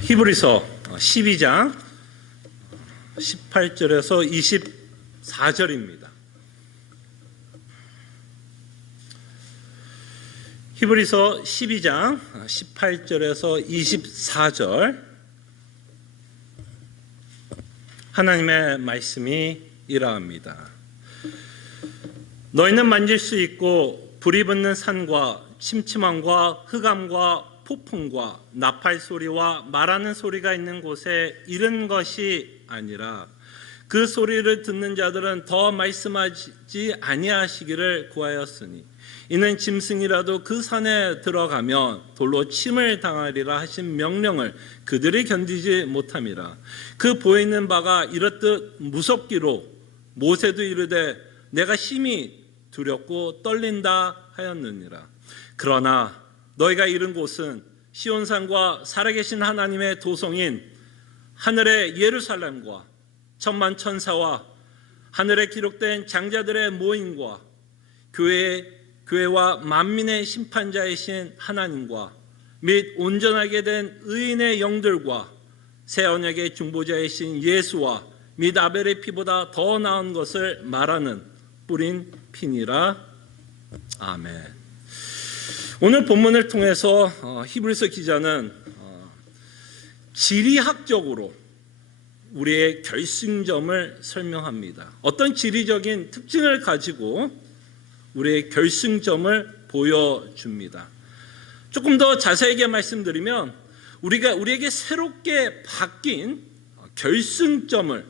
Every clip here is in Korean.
히브리서 12장 18절에서 24절입니다. 히브리서 12장 18절에서 24절 하나님의 말씀이 이러합니다. 너희는 만질 수 있고 불이 붙는 산과 침침함과 흑암과 폭풍과 나팔 소리와 말하는 소리가 있는 곳에 이른 것이 아니라 그 소리를 듣는 자들은 더 말씀하지 아니하시기를 구하였으니 이는 짐승이라도 그 산에 들어가면 돌로 침을 당하리라 하신 명령을 그들이 견디지 못함이라. 그 보이는 바가 이렇듯 무섭기로 모세도 이르되 내가 심히 두렵고 떨린다 하였느니라. 그러나 너희가 이른 곳은 시온산과 살아계신 하나님의 도성인 하늘의 예루살렘과 천만 천사와 하늘에 기록된 장자들의 모임과 교회와 만민의 심판자이신 하나님과 및 온전하게 된 의인의 영들과 새 언약의 중보자이신 예수와 및 아벨의 피보다 더 나은 것을 말하는 뿌린 피니라. 아멘. 오늘 본문을 통해서 히브리서 기자는 지리학적으로 우리의 결승점을 설명합니다. 어떤 지리적인 특징을 가지고 우리의 결승점을 보여줍니다. 조금 더 자세하게 말씀드리면 우리에게 새롭게 바뀐 결승점을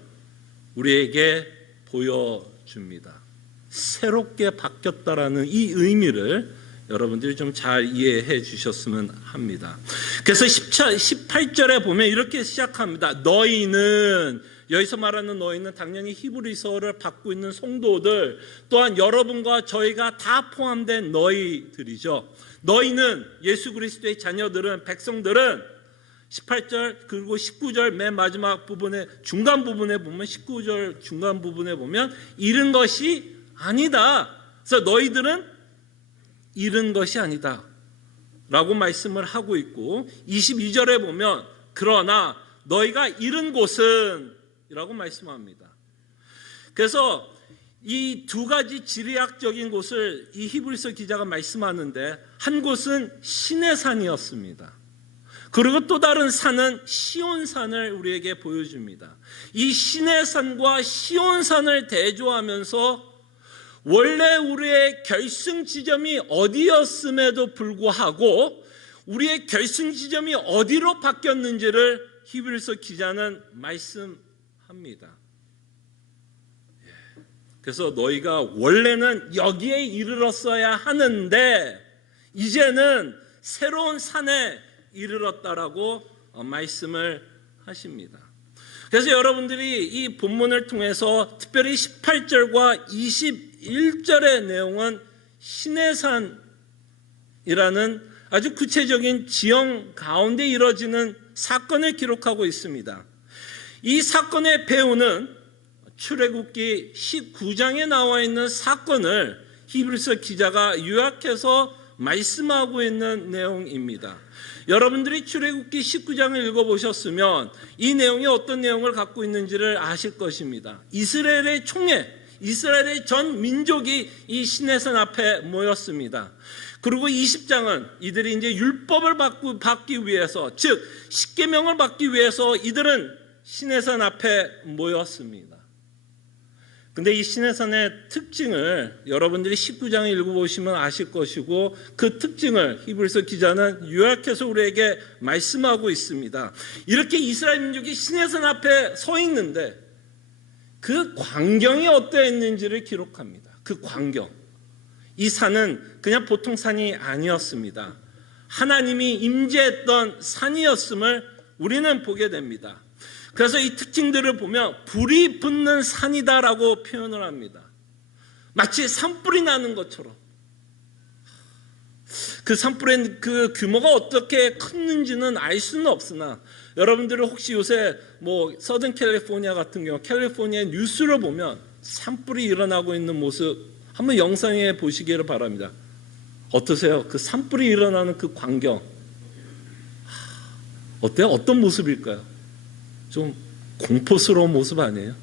우리에게 보여줍니다. 새롭게 바뀌었다라는 이 의미를 여러분들이 좀 잘 이해해 주셨으면 합니다. 그래서 18절에 보면 이렇게 시작합니다. 너희는, 여기서 말하는 너희는 당연히 히브리서를 받고 있는 성도들, 또한 여러분과 저희가 다 포함된 너희들이죠. 너희는, 예수 그리스도의 자녀들은, 백성들은 18절 그리고 19절 맨 마지막 부분에, 중간 부분에 보면, 19절 중간 부분에 보면 이른 것이 아니다. 그래서 너희들은 이른 것이 아니다 라고 말씀을 하고 있고, 22절에 보면 그러나 너희가 이른 곳은 이라고 말씀합니다. 그래서 이 두 가지 지리학적인 곳을 이 히브리서 기자가 말씀하는데, 한 곳은 시내산이었습니다. 그리고 또 다른 산은 시온산을 우리에게 보여줍니다. 이 시내산과 시온산을 대조하면서 원래 우리의 결승 지점이 어디였음에도 불구하고 우리의 결승 지점이 어디로 바뀌었는지를 히브리서 기자는 말씀합니다. 그래서 너희가 원래는 여기에 이르렀어야 하는데 이제는 새로운 산에 이르렀다라고 말씀을 하십니다. 그래서 여러분들이 이 본문을 통해서 특별히 18절과 21절의 내용은 시내산이라는 아주 구체적인 지형 가운데 이루어지는 사건을 기록하고 있습니다. 이 사건의 배우는 출애굽기 19장에 나와 있는 사건을 히브리서 기자가 요약해서 말씀하고 있는 내용입니다. 여러분들이 출애굽기 19장을 읽어보셨으면 이 내용이 어떤 내용을 갖고 있는지를 아실 것입니다. 이스라엘의 총회, 이스라엘의 전 민족이 이 시내산 앞에 모였습니다. 그리고 20장은 이들이 이제 율법을 받기 위해서, 즉 십계명을 받기 위해서 이들은 시내산 앞에 모였습니다. 근데 이 시내산의 특징을 여러분들이 19장을 읽어보시면 아실 것이고, 그 특징을 히브리서 기자는 요약해서 우리에게 말씀하고 있습니다. 이렇게 이스라엘 민족이 시내산 앞에 서 있는데 그 광경이 어떠했는지를 기록합니다. 그 광경. 이 산은 그냥 보통 산이 아니었습니다. 하나님이 임재했던 산이었음을 우리는 보게 됩니다. 그래서 이 특징들을 보면 불이 붙는 산이다라고 표현을 합니다. 마치 산불이 나는 것처럼. 그 산불의 그 규모가 어떻게 컸는지는 알 수는 없으나, 여러분들은 혹시 요새 서든 캘리포니아 같은 경우 캘리포니아 뉴스를 보면 산불이 일어나고 있는 모습 한번 영상에 보시기를 바랍니다. 어떠세요? 그 산불이 일어나는 그 광경. 어때요? 어떤 모습일까요? 좀 공포스러운 모습 아니에요?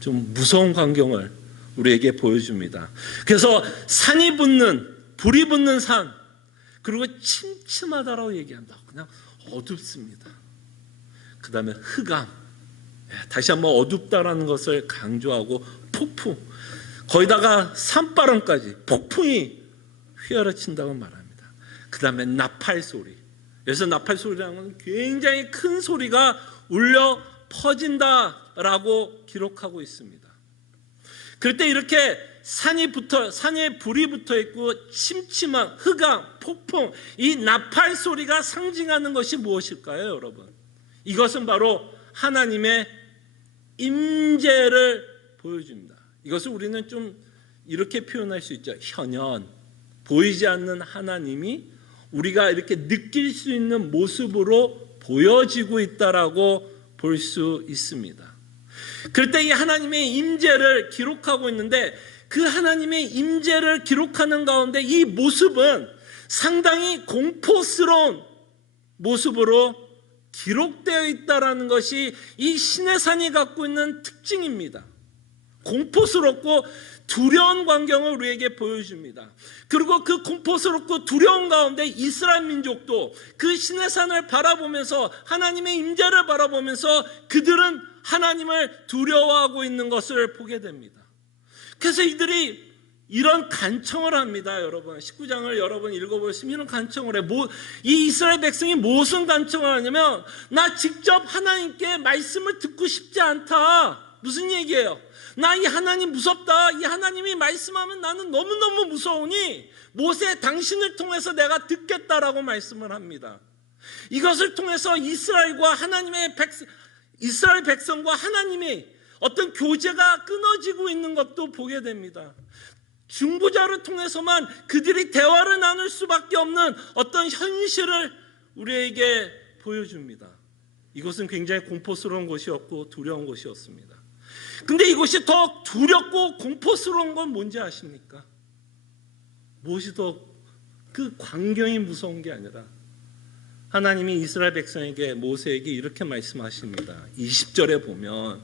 좀 무서운 광경을 우리에게 보여줍니다. 그래서 산이 붙는, 불이 붙는 산, 그리고 침침하다라고 얘기한다. 그냥 어둡습니다. 그 다음에 흑암, 다시 한번 어둡다라는 것을 강조하고 폭풍, 거기다가 산바람까지 폭풍이 휘어러친다고 말합니다. 그 다음에 나팔 소리. 그래서 나팔 소리라는 건 굉장히 큰 소리가 울려 퍼진다라고 기록하고 있습니다. 그럴 때 이렇게 산에 불이 붙어 있고 침침한 흑암, 폭풍, 이 나팔 소리가 상징하는 것이 무엇일까요, 여러분? 이것은 바로 하나님의 임재를 보여줍니다. 이것을 우리는 좀 이렇게 표현할 수 있죠. 현현, 보이지 않는 하나님이 우리가 이렇게 느낄 수 있는 모습으로 보여지고 있다라고 볼 수 있습니다. 그럴 때 이 하나님의 임재를 기록하고 있는데, 그 하나님의 임재를 기록하는 가운데 이 모습은 상당히 공포스러운 모습으로 기록되어 있다라는 것이 이 시내산이 갖고 있는 특징입니다. 공포스럽고 두려운 광경을 우리에게 보여줍니다. 그리고 그 공포스럽고 두려운 가운데 이스라엘 민족도 그 시내산을 바라보면서, 하나님의 임재를 바라보면서 그들은 하나님을 두려워하고 있는 것을 보게 됩니다. 그래서 이들이 이런 간청을 합니다. 여러분 19장을 여러분 읽어보시면 이런 간청을 해. 이 이스라엘 백성이 무슨 간청을 하냐면, 나 직접 하나님께 말씀을 듣고 싶지 않다. 무슨 얘기예요? 나 이 하나님 무섭다. 이 하나님이 말씀하면 나는 너무너무 무서우니 모세 당신을 통해서 내가 듣겠다라고 말씀을 합니다. 이것을 통해서 이스라엘 백성과 하나님의 어떤 교제가 끊어지고 있는 것도 보게 됩니다. 중보자를 통해서만 그들이 대화를 나눌 수밖에 없는 어떤 현실을 우리에게 보여줍니다. 이것은 굉장히 공포스러운 것이었고 두려운 것이었습니다. 근데 이것이 더 두렵고 공포스러운 건 뭔지 아십니까? 무엇이 더 그 광경이 무서운 게 아니라, 하나님이 이스라엘 백성에게, 모세에게 이렇게 말씀하십니다. 20절에 보면,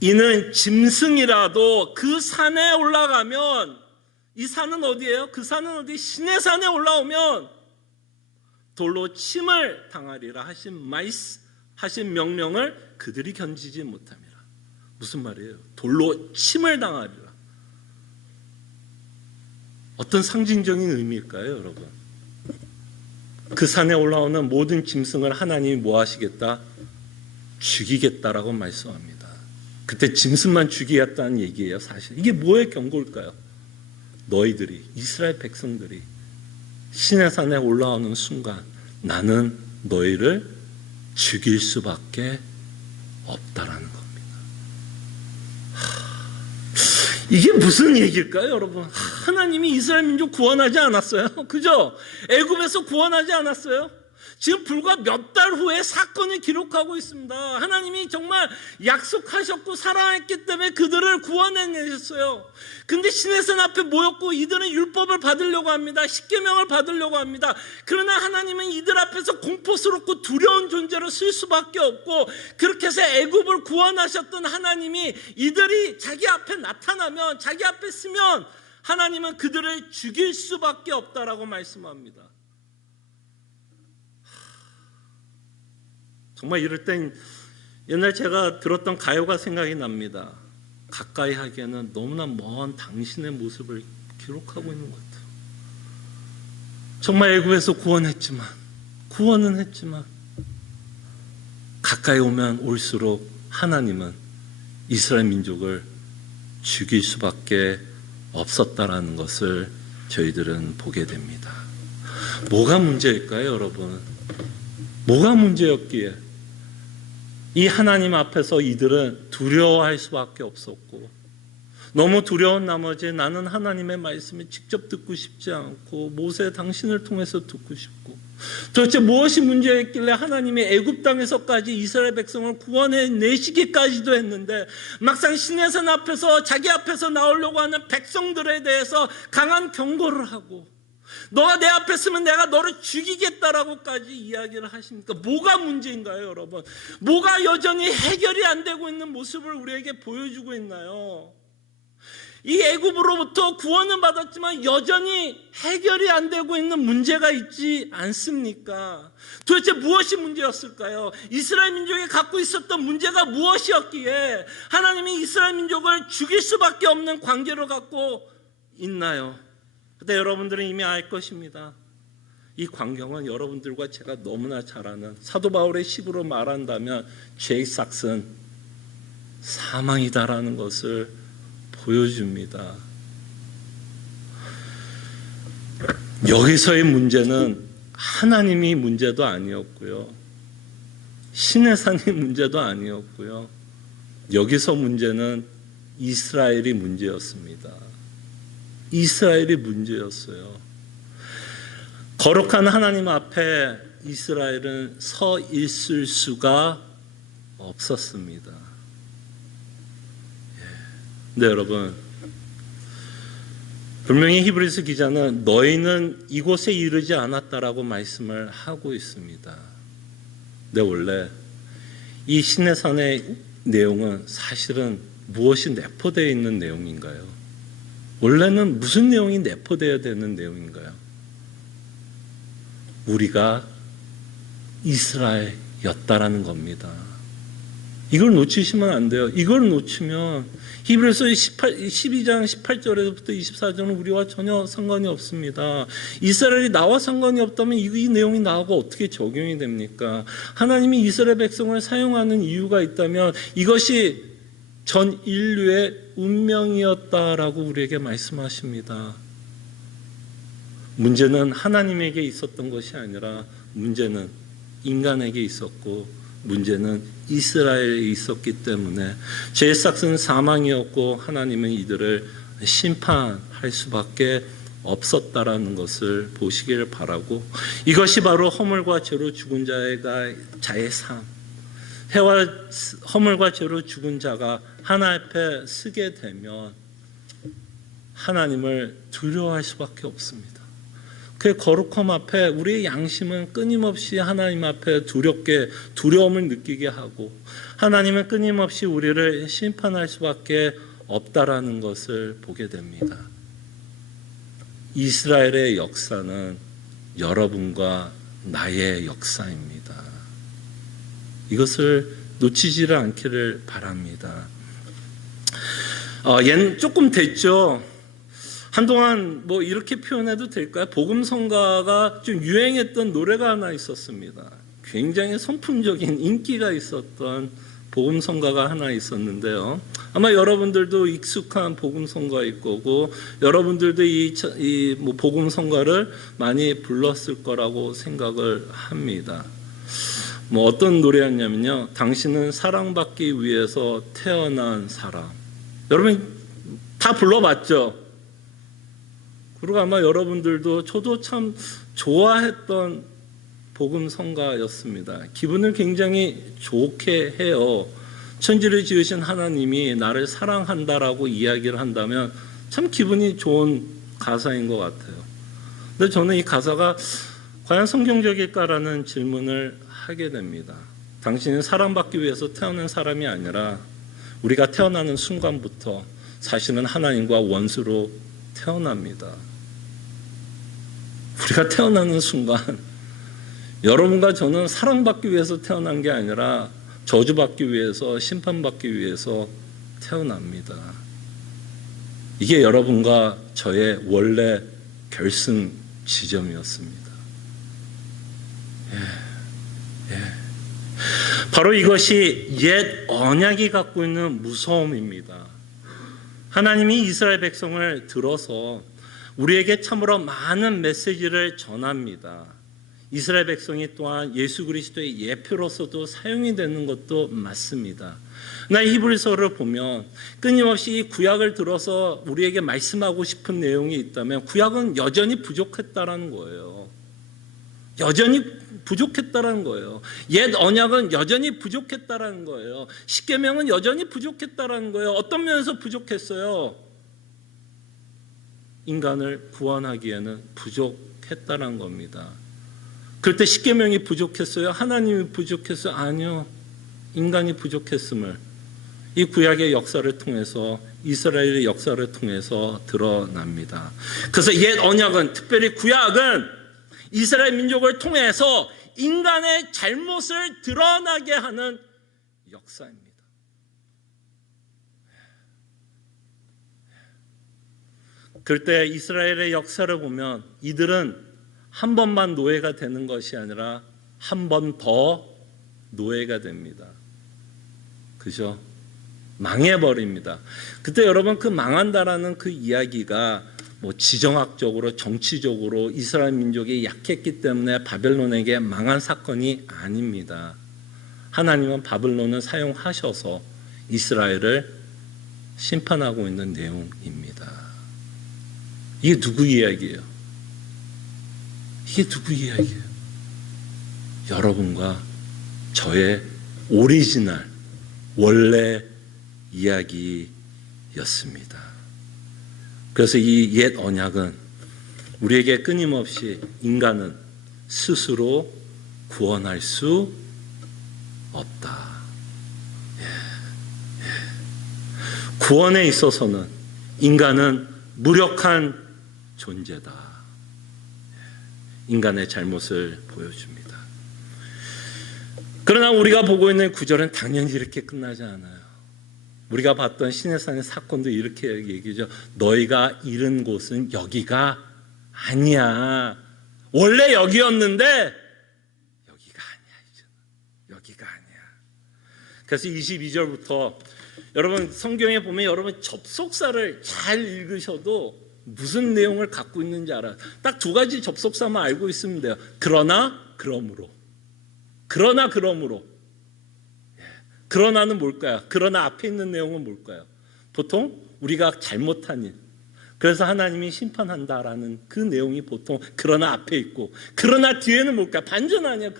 이는 짐승이라도 그 산에 올라가면, 이 산은 어디예요? 그 산은 어디? 시내산에 올라오면 돌로 침을 당하리라 하신 명령을 그들이 견디지 못함이라. 무슨 말이에요? 돌로 침을 당하리라. 어떤 상징적인 의미일까요, 여러분? 그 산에 올라오는 모든 짐승을 하나님이 뭐 하시겠다? 죽이겠다라고 말씀합니다. 그때 짐승만 죽이겠다는 얘기예요, 사실. 이게 뭐의 경고일까요? 너희들이, 이스라엘 백성들이 시내산에 올라오는 순간 나는 너희를 죽일 수밖에 없다라는 겁니다. 이게 무슨 얘기일까요, 여러분? 하나님이 이스라엘 민족 구원하지 않았어요? 그죠? 애굽에서 구원하지 않았어요? 지금 불과 몇 달 후에 사건을 기록하고 있습니다. 하나님이 정말 약속하셨고 사랑했기 때문에 그들을 구원해내셨어요. 근데 시내산 앞에 모였고 이들은 율법을 받으려고 합니다. 십계명을 받으려고 합니다. 그러나 하나님은 이들 앞에서 공포스럽고 두려운 존재로 쓸 수밖에 없고, 그렇게 해서 애굽을 구원하셨던 하나님이 이들이 자기 앞에 나타나면, 자기 앞에 쓰면 하나님은 그들을 죽일 수밖에 없다라고 말씀합니다. 정말 이럴 땐 옛날 제가 들었던 가요가 생각이 납니다. 가까이 하기에는 너무나 먼 당신의 모습을 기록하고 있는 것 같아요. 정말 애굽에서 구원은 했지만 가까이 오면 올수록 하나님은 이스라엘 민족을 죽일 수밖에 없었다라는 것을 저희들은 보게 됩니다. 뭐가 문제일까요, 여러분? 뭐가 문제였기에 이 하나님 앞에서 이들은 두려워할 수밖에 없었고, 너무 두려운 나머지 나는 하나님의 말씀을 직접 듣고 싶지 않고 모세 당신을 통해서 듣고 싶고, 도대체 무엇이 문제였길래 하나님이 애굽 땅에서까지 이스라엘 백성을 구원해 내시기까지도 했는데, 막상 시내산 앞에서 자기 앞에서 나오려고 하는 백성들에 대해서 강한 경고를 하고, 너가 내 앞에 서면 내가 너를 죽이겠다라고까지 이야기를 하십니까? 뭐가 문제인가요, 여러분? 뭐가 여전히 해결이 안 되고 있는 모습을 우리에게 보여주고 있나요? 이 애굽으로부터 구원은 받았지만 여전히 해결이 안 되고 있는 문제가 있지 않습니까? 도대체 무엇이 문제였을까요? 이스라엘 민족이 갖고 있었던 문제가 무엇이었기에 하나님이 이스라엘 민족을 죽일 수밖에 없는 관계를 갖고 있나요? 그때 여러분들은 이미 알 것입니다. 이 광경은 여러분들과 제가 너무나 잘 아는 사도 바울의 식으로 말한다면 죄의 삭은 사망이다라는 것을 보여줍니다. 여기서의 문제는 하나님이 문제도 아니었고요. 신의 산이 문제도 아니었고요. 여기서 문제는 이스라엘이 문제였습니다. 이스라엘이 문제였어요. 거룩한 하나님 앞에 이스라엘은 서 있을 수가 없었습니다. 네, 여러분, 분명히 히브리서 기자는 너희는 이곳에 이르지 않았다라고 말씀을 하고 있습니다. 네, 원래 이 시내산의 내용은 사실은 무엇이 내포되어 있는 내용인가요? 원래는 무슨 내용이 내포되어야 되는 내용인가요? 우리가 이스라엘이었다라는 겁니다. 이걸 놓치시면 안 돼요. 이걸 놓치면 히브리서 12장 18절에서부터 24절은 우리와 전혀 상관이 없습니다. 이스라엘이 나와 상관이 없다면 이 내용이 나하고 어떻게 적용이 됩니까? 하나님이 이스라엘 백성을 사용하는 이유가 있다면 이것이 전 인류의 운명이었다라고 우리에게 말씀하십니다. 문제는 하나님에게 있었던 것이 아니라 문제는 인간에게 있었고 문제는 이스라엘에 있었기 때문에 죄의 삭은 사망이었고 하나님은 이들을 심판할 수밖에 없었다라는 것을 보시기를 바라고, 이것이 바로 허물과 죄로 죽은 자의 삶, 해와 허물과 죄로 죽은 자가 하나님 앞에 서게 되면 하나님을 두려워할 수밖에 없습니다. 그 거룩함 앞에 우리의 양심은 끊임없이 하나님 앞에 두려움을 느끼게 하고 하나님은 끊임없이 우리를 심판할 수밖에 없다라는 것을 보게 됩니다. 이스라엘의 역사는 여러분과 나의 역사입니다. 이것을 놓치지를 않기를 바랍니다. 조금 됐죠. 한동안 뭐 이렇게 표현해도 될까요? 복음성가가 좀 유행했던 노래가 하나 있었습니다. 굉장히 선풍적인 인기가 있었던 복음성가가 하나 있었는데요. 아마 여러분들도 익숙한 복음성가일 거고 여러분들도 이 복음성가를 많이 불렀을 거라고 생각을 합니다. 뭐 어떤 노래였냐면요. 당신은 사랑받기 위해서 태어난 사람. 여러분 다 불러봤죠? 그리고 아마 여러분들도 저도 참 좋아했던 복음성가였습니다. 기분을 굉장히 좋게 해요. 천지를 지으신 하나님이 나를 사랑한다라고 이야기를 한다면 참 기분이 좋은 가사인 것 같아요. 근데 저는 이 가사가 과연 성경적일까라는 질문을 하게 됩니다. 당신은 사랑받기 위해서 태어난 사람이 아니라 우리가 태어나는 순간부터 사실은 하나님과 원수로 태어납니다. 우리가 태어나는 순간 여러분과 저는 사랑받기 위해서 태어난 게 아니라 저주받기 위해서 심판받기 위해서 태어납니다. 이게 여러분과 저의 원래 결승 지점이었습니다. 바로 이것이 옛 언약이 갖고 있는 무서움입니다. 하나님이 이스라엘 백성을 들어서 우리에게 참으로 많은 메시지를 전합니다. 이스라엘 백성이 또한 예수 그리스도의 예표로서도 사용이 되는 것도 맞습니다. 그러나 히브리서를 보면 끊임없이 이 구약을 들어서 우리에게 말씀하고 싶은 내용이 있다면 구약은 여전히 부족했다라는 거예요. 여전히 부족했다라는 거예요. 옛 언약은 여전히 부족했다라는 거예요. 십계명은 여전히 부족했다라는 거예요. 어떤 면에서 부족했어요? 인간을 구원하기에는 부족했습니다. 부족했다는 겁니다. 그럴 때 십계명이 부족했어요? 하나님이 부족했어요? 아니요. 인간이 부족했음을 이 구약의 역사를 통해서, 이스라엘의 역사를 통해서 드러납니다. 그래서 옛 언약은, 특별히 구약은 이스라엘 민족을 통해서 인간의 잘못을 드러나게 하는 역사입니다. 그럴 때 이스라엘의 역사를 보면 이들은 한 번만 노예가 되는 것이 아니라 한 번 더 노예가 됩니다. 그죠? 망해버립니다. 그때 여러분 그 망한다라는 그 이야기가 뭐 지정학적으로 정치적으로 이스라엘 민족이 약했기 때문에 바벨론에게 망한 사건이 아닙니다. 하나님은 바벨론을 사용하셔서 이스라엘을 심판하고 있는 내용입니다. 이게 누구 이야기예요? 이게 누구 이야기예요? 여러분과 저의 오리지널 원래 이야기였습니다. 그래서 이 옛 언약은 우리에게 끊임없이 인간은 스스로 구원할 수 없다. 구원에 있어서는 인간은 무력한 존재다. 인간의 잘못을 보여줍니다. 그러나 우리가 보고 있는 구절은 당연히 이렇게 끝나지 않아요. 우리가 봤던 시내산의 사건도 이렇게 얘기죠. 너희가 잃은 곳은 여기가 아니야. 원래 여기였는데 여기가 아니야. 이제 여기가 아니야. 그래서 22절부터 여러분 성경에 보면 여러분 접속사를 잘 읽으셔도 무슨 내용을 갖고 있는지 알아요. 딱 두 가지 접속사만 알고 있으면 돼요. 그러나 그러므로. 그러나 그러므로. 그러나는 뭘까요? 그러나 앞에 있는 내용은 뭘까요? 보통 우리가 잘못한 일, 그래서 하나님이 심판한다라는 그 내용이 보통 그러나 앞에 있고, 그러나 뒤에는 뭘까요? 반전 아니야.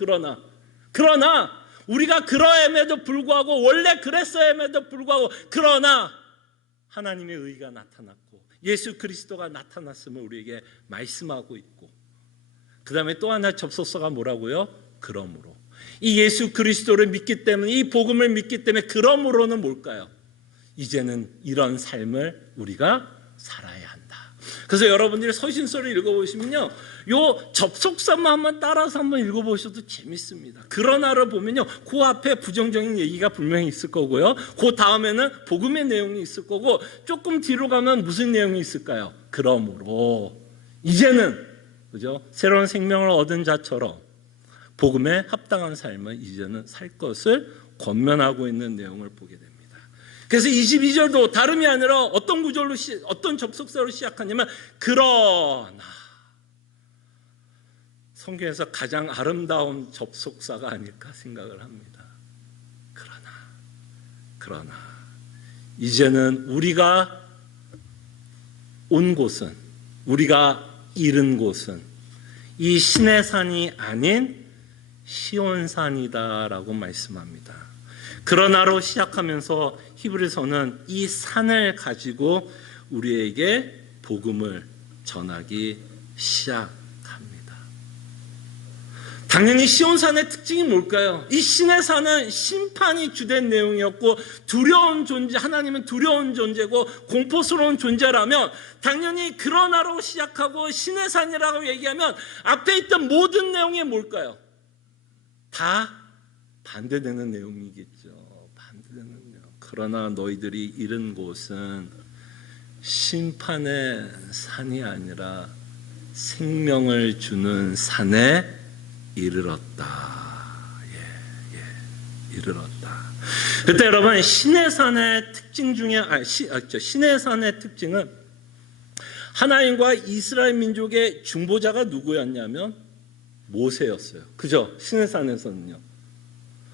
그러나 우리가 그러함에도 불구하고, 원래 그랬어야에도 불구하고, 그러나 하나님의 의가 나타났고 예수 그리스도가 나타났음을 우리에게 말씀하고 있고, 그 다음에 또 하나 접속사가 뭐라고요? 그러므로. 이 예수 그리스도를 믿기 때문에, 이 복음을 믿기 때문에, 그러므로는 뭘까요? 이제는 이런 삶을 우리가 살아야 한다. 그래서 여러분들이 서신서를 읽어보시면요, 요 접속사만 한번 따라서 한번 읽어보셔도 재밌습니다. 그러나를 보면요, 그 앞에 부정적인 얘기가 분명히 있을 거고요, 그 다음에는 복음의 내용이 있을 거고, 조금 뒤로 가면 무슨 내용이 있을까요? 그러므로 이제는, 그죠? 새로운 생명을 얻은 자처럼 복음에 합당한 삶을 이제는 살 것을 권면하고 있는 내용을 보게 됩니다. 그래서 22절도 다름이 아니라 어떤 구절로 어떤 접속사로 시작하냐면 그러나. 성경에서 가장 아름다운 접속사가 아닐까 생각을 합니다. 그러나 이제는 우리가 온 곳은, 우리가 잃은 곳은 이 시내산이 아닌 시온산이다라고 말씀합니다. 그러나로 시작하면서 히브리서는 이 산을 가지고 우리에게 복음을 전하기 시작합니다. 당연히 시온산의 특징이 뭘까요? 이 시내산은 심판이 주된 내용이었고, 두려운 존재, 하나님은 두려운 존재고 공포스러운 존재라면, 당연히 그러나로 시작하고 시내산이라고 얘기하면 앞에 있던 모든 내용이 뭘까요? 다 반대되는 내용이겠죠. 반대되는 내용. 그러나 너희들이 잃은 곳은 심판의 산이 아니라 생명을 주는 산에 이르렀다. 이르렀다. 그때 여러분, 시내산의 특징 중에 시내산의 특징은 하나님과 이스라엘 민족의 중보자가 누구였냐면 모세였어요. 그죠? 시내산에서는요.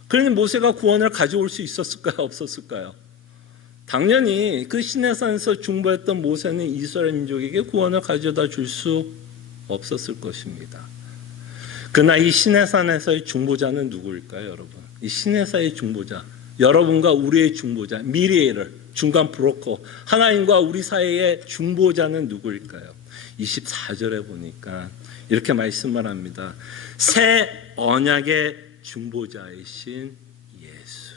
그러니 모세가 구원을 가져올 수 있었을까요? 없었을까요? 당연히 그 시내산에서 중보했던 모세는 이스라엘 민족에게 구원을 가져다 줄 수 없었을 것입니다. 그러나 이 시내산에서의 중보자는 누구일까요, 여러분? 이 시내산의 중보자, 여러분과 우리의 중보자, 미리에를 중간 브로커, 하나님과 우리 사이의 중보자는 누구일까요? 24절에 보니까 이렇게 말씀을 합니다. 새 언약의 중보자이신 예수.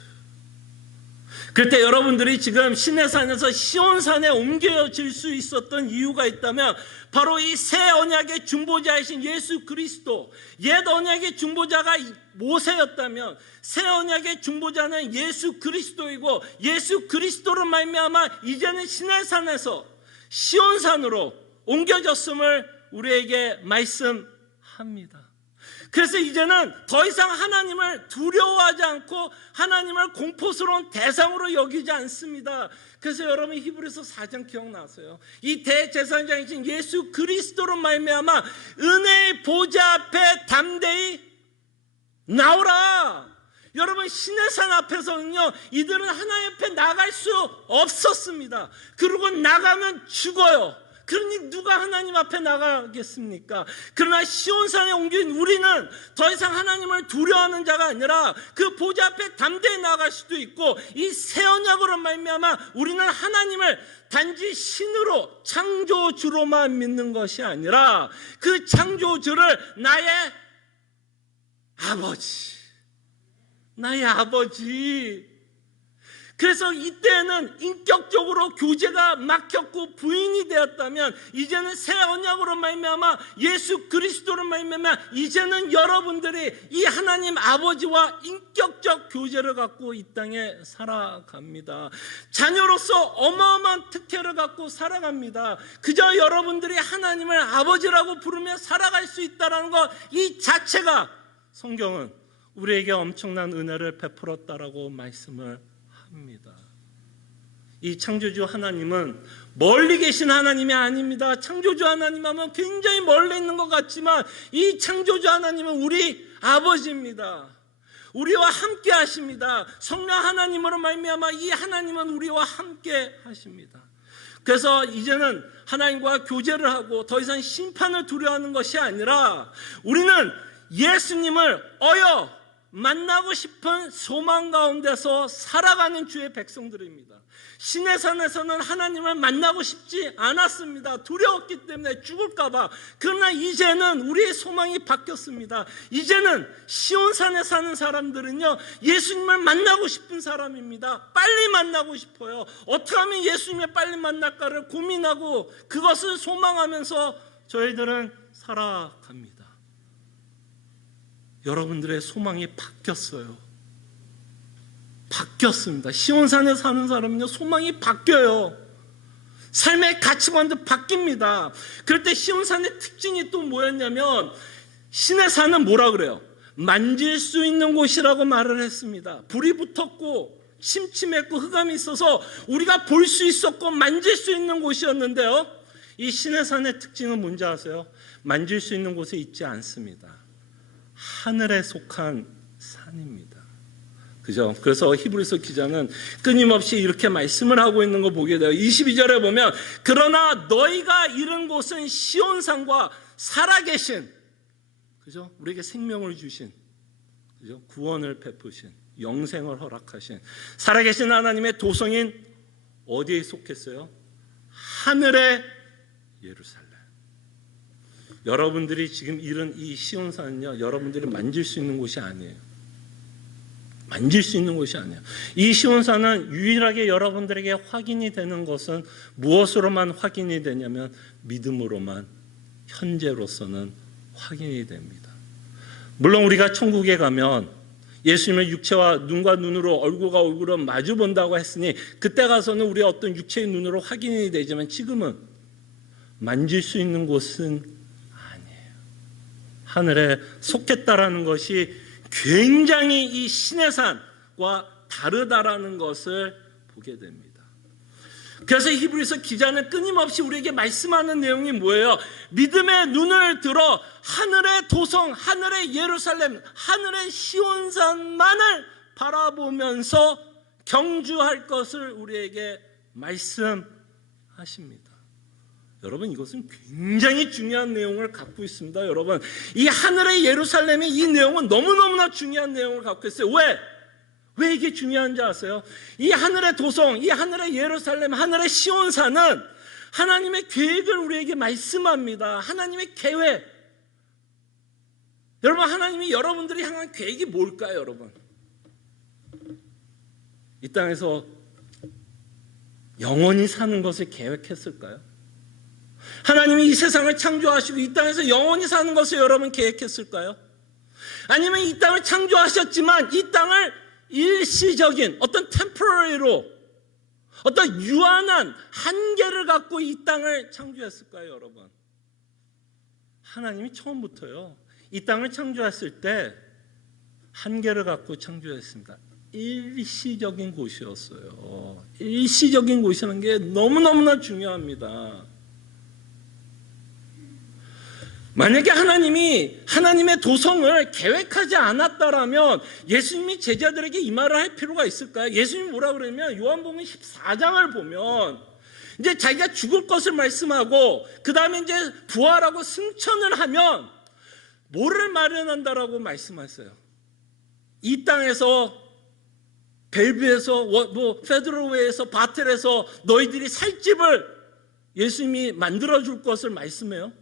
그럴 때 여러분들이 지금 시내산에서 시온산에 옮겨질 수 있었던 이유가 있다면 바로 이 새 언약의 중보자이신 예수 그리스도, 옛 언약의 중보자가 모세였다면 새 언약의 중보자는 예수 그리스도이고, 예수 그리스도로 말미암아 이제는 시내산에서 시온산으로 옮겨졌음을 우리에게 말씀합니다. 그래서 이제는 더 이상 하나님을 두려워하지 않고 하나님을 공포스러운 대상으로 여기지 않습니다. 그래서 여러분 히브리서 4장 기억나세요? 이 대제사장이신 예수 그리스도로 말미암아 은혜의 보좌 앞에 담대히 나오라. 여러분 시내산 앞에서는요, 이들은 하나님 앞에 나갈 수 없었습니다. 그리고 나가면 죽어요. 그러니 누가 하나님 앞에 나가겠습니까? 그러나 시온산에 옮긴 우리는 더 이상 하나님을 두려워하는 자가 아니라 그 보좌 앞에 담대히 나갈 수도 있고, 이 새 언약으로 말미암아 우리는 하나님을 단지 신으로, 창조주로만 믿는 것이 아니라 그 창조주를 나의 아버지, 나의 아버지. 그래서 이때는 인격적으로 교제가 막혔고 부인이 되었다면 이제는 새 언약으로 말미암아 예수 그리스도로 말미암아 이제는 여러분들이 이 하나님 아버지와 인격적 교제를 갖고 이 땅에 살아갑니다. 자녀로서 어마어마한 특혜를 갖고 살아갑니다. 그저 여러분들이 하나님을 아버지라고 부르며 살아갈 수 있다는 것, 이 자체가 성경은 우리에게 엄청난 은혜를 베풀었다라고 말씀을 합니다. 이 창조주 하나님은 멀리 계신 하나님이 아닙니다. 창조주 하나님 하면 굉장히 멀리 있는 것 같지만 이 창조주 하나님은 우리 아버지입니다. 우리와 함께 하십니다. 성령 하나님으로 말미암아 이 하나님은 우리와 함께 하십니다. 그래서 이제는 하나님과 교제를 하고 더 이상 심판을 두려워하는 것이 아니라 우리는 예수님을 만나고 싶은 소망 가운데서 살아가는 주의 백성들입니다. 시내산에서는 하나님을 만나고 싶지 않았습니다. 두려웠기 때문에 죽을까 봐. 그러나 이제는 우리의 소망이 바뀌었습니다. 이제는 시온산에 사는 사람들은요, 예수님을 만나고 싶은 사람입니다. 빨리 만나고 싶어요. 어떻게 하면 예수님을 빨리 만날까를 고민하고 그것을 소망하면서 저희들은 살아갑니다. 여러분들의 소망이 바뀌었어요. 바뀌었습니다. 시온산에 사는 사람은요, 소망이 바뀌어요. 삶의 가치관도 바뀝니다. 그럴 때 시온산의 특징이 또 뭐였냐면, 시내산은 뭐라 그래요? 만질 수 있는 곳이라고 말을 했습니다. 불이 붙었고 침침했고 흑암이 있어서 우리가 볼 수 있었고 만질 수 있는 곳이었는데요, 이 시내산의 특징은 뭔지 아세요? 만질 수 있는 곳에 있지 않습니다. 하늘에 속한 산입니다. 그죠? 그래서 히브리서 기자는 끊임없이 이렇게 말씀을 하고 있는 거 보게 돼요. 22절에 보면, 그러나 너희가 이른 곳은 시온산과 살아계신, 그죠? 우리에게 생명을 주신, 그죠? 구원을 베푸신, 영생을 허락하신 살아계신 하나님의 도성인 어디에 속했어요? 하늘의 예루살렘. 여러분들이 지금 이른 이 시온산은요, 여러분들이 만질 수 있는 곳이 아니에요. 만질 수 있는 곳이 아니에요. 이 시온산은 유일하게 여러분들에게 확인이 되는 것은 무엇으로만 확인이 되냐면 믿음으로만, 현재로서는 확인이 됩니다. 물론 우리가 천국에 가면 예수님의 육체와 눈과 눈으로, 얼굴과 얼굴을 마주 본다고 했으니 그때 가서는 우리의 어떤 육체의 눈으로 확인이 되지만 지금은 만질 수 있는 곳은 하늘에 속했다라는 것이 굉장히 이 시내산과 다르다라는 것을 보게 됩니다. 그래서 히브리서 기자는 끊임없이 우리에게 말씀하는 내용이 뭐예요? 믿음의 눈을 들어 하늘의 도성, 하늘의 예루살렘, 하늘의 시온산만을 바라보면서 경주할 것을 우리에게 말씀하십니다. 여러분, 이것은 굉장히 중요한 내용을 갖고 있습니다. 여러분, 이 하늘의 예루살렘의 이 내용은 너무너무나 중요한 내용을 갖고 있어요. 왜 이게 중요한지 아세요? 이 하늘의 도성, 이 하늘의 예루살렘, 하늘의 시온산은 하나님의 계획을 우리에게 말씀합니다. 하나님의 계획, 여러분, 하나님이 여러분들이 향한 계획이 뭘까요, 여러분? 이 땅에서 영원히 사는 것을 계획했을까요? 하나님이 이 세상을 창조하시고 이 땅에서 영원히 사는 것을 여러분 계획했을까요? 아니면 이 땅을 창조하셨지만 이 땅을 일시적인 어떤 템포러리로 어떤 유한한 한계를 갖고 이 땅을 창조했을까요, 여러분? 하나님이 처음부터요, 이 땅을 창조했을 때 한계를 갖고 창조했습니다. 일시적인 곳이었어요. 일시적인 곳이라는 게 너무너무나 중요합니다. 만약에 하나님이 하나님의 도성을 계획하지 않았다라면 예수님이 제자들에게 이 말을 할 필요가 있을까요? 예수님이 뭐라 그러냐면 요한복음 14장을 보면 이제 자기가 죽을 것을 말씀하고 그 다음에 이제 부활하고 승천을 하면 뭐를 마련한다라고 말씀하셨어요. 이 땅에서 벨브에서 페드로웨에서 바텔에서 너희들이 살 집을 예수님이 만들어줄 것을 말씀해요.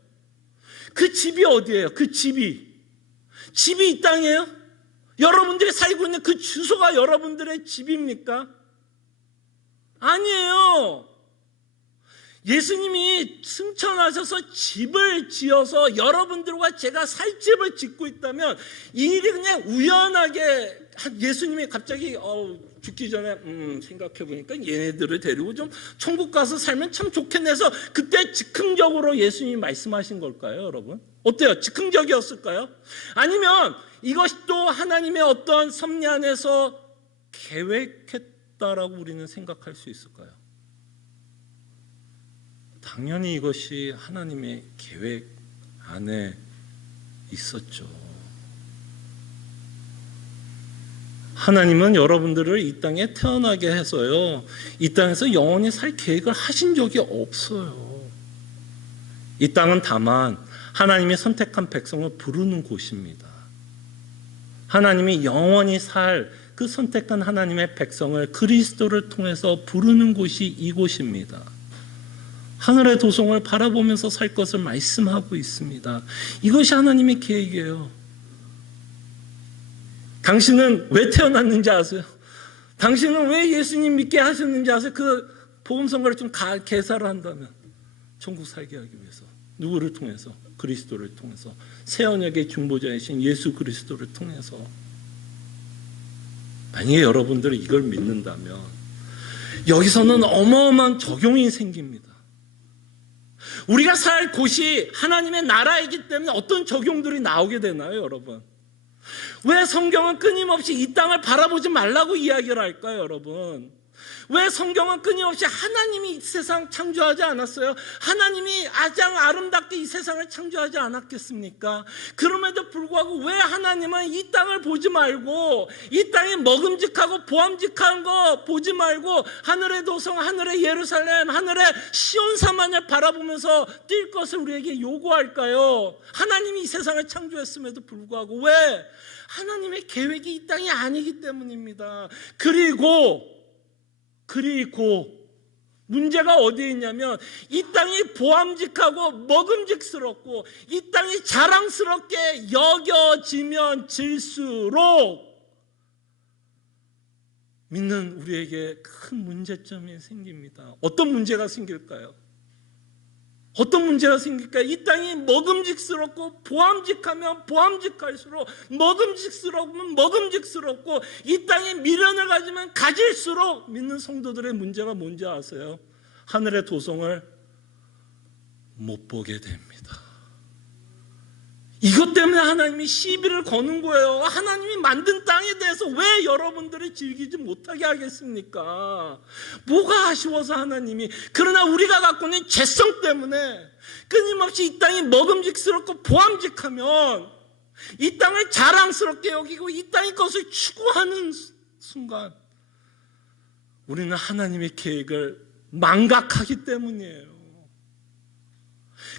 그 집이 어디예요? 그 집이 이 땅이에요? 여러분들이 살고 있는 그 주소가 여러분들의 집입니까? 아니에요. 예수님이 승천하셔서 집을 지어서 여러분들과 제가 살 집을 짓고 있다면 이 일이 그냥 우연하게 예수님이 갑자기 죽기 전에 생각해보니까 얘네들을 데리고 좀 천국 가서 살면 참 좋겠네 해서 그때 즉흥적으로 예수님이 말씀하신 걸까요, 여러분? 어때요? 즉흥적이었을까요? 아니면 이것이 또 하나님의 어떤 섭리 안에서 계획했다라고 우리는 생각할 수 있을까요? 당연히 이것이 하나님의 계획 안에 있었죠. 하나님은 여러분들을 이 땅에 태어나게 해서요, 이 땅에서 영원히 살 계획을 하신 적이 없어요. 이 땅은 다만 하나님이 선택한 백성을 부르는 곳입니다. 하나님이 영원히 살 그 선택한 하나님의 백성을 그리스도를 통해서 부르는 곳이 이곳입니다. 하늘의 도성을 바라보면서 살 것을 말씀하고 있습니다. 이것이 하나님의 계획이에요. 당신은 왜 태어났는지 아세요? 당신은 왜 예수님 믿게 하셨는지 아세요? 그 복음성가를 좀 개사를 한다면 천국 살게 하기 위해서 누구를 통해서? 그리스도를 통해서, 새 언약의 중보자이신 예수 그리스도를 통해서. 만약에 여러분들이 이걸 믿는다면 여기서는 어마어마한 적용이 생깁니다. 우리가 살 곳이 하나님의 나라이기 때문에 어떤 적용들이 나오게 되나요, 여러분? 왜 성경은 끊임없이 이 땅을 바라보지 말라고 이야기를 할까요, 여러분? 왜 성경은 끊임없이 하나님이 이 세상 창조하지 않았어요? 하나님이 가장 아름답게 이 세상을 창조하지 않았겠습니까? 그럼에도 불구하고 왜 하나님은 이 땅을 보지 말고 이 땅에 먹음직하고 보암직한 거 보지 말고 하늘의 도성, 하늘의 예루살렘, 하늘의 시온산만을 바라보면서 뛸 것을 우리에게 요구할까요? 하나님이 이 세상을 창조했음에도 불구하고 왜? 하나님의 계획이 이 땅이 아니기 때문입니다. 그리고 문제가 어디에 있냐면 이 땅이 보암직하고 먹음직스럽고 이 땅이 자랑스럽게 여겨지면 질수록 믿는 우리에게 큰 문제점이 생깁니다. 어떤 문제가 생길까요? 어떤 문제가 생길까요? 이 땅이 먹음직스럽고 보암직하면 보암직할수록 먹음직스러우면 먹음직스럽고 이 땅에 미련을 가지면 가질수록 믿는 성도들의 문제가 뭔지 아세요? 하늘의 도성을 못 보게 됩니다. 이것 때문에 하나님이 시비를 거는 거예요. 하나님이 만든 땅에 대해서 왜 여러분들이 즐기지 못하게 하겠습니까? 뭐가 아쉬워서 하나님이. 그러나 우리가 갖고 있는 죄성 때문에 끊임없이 이 땅이 먹음직스럽고 보암직하면 이 땅을 자랑스럽게 여기고 이 땅의 것을 추구하는 순간 우리는 하나님의 계획을 망각하기 때문이에요.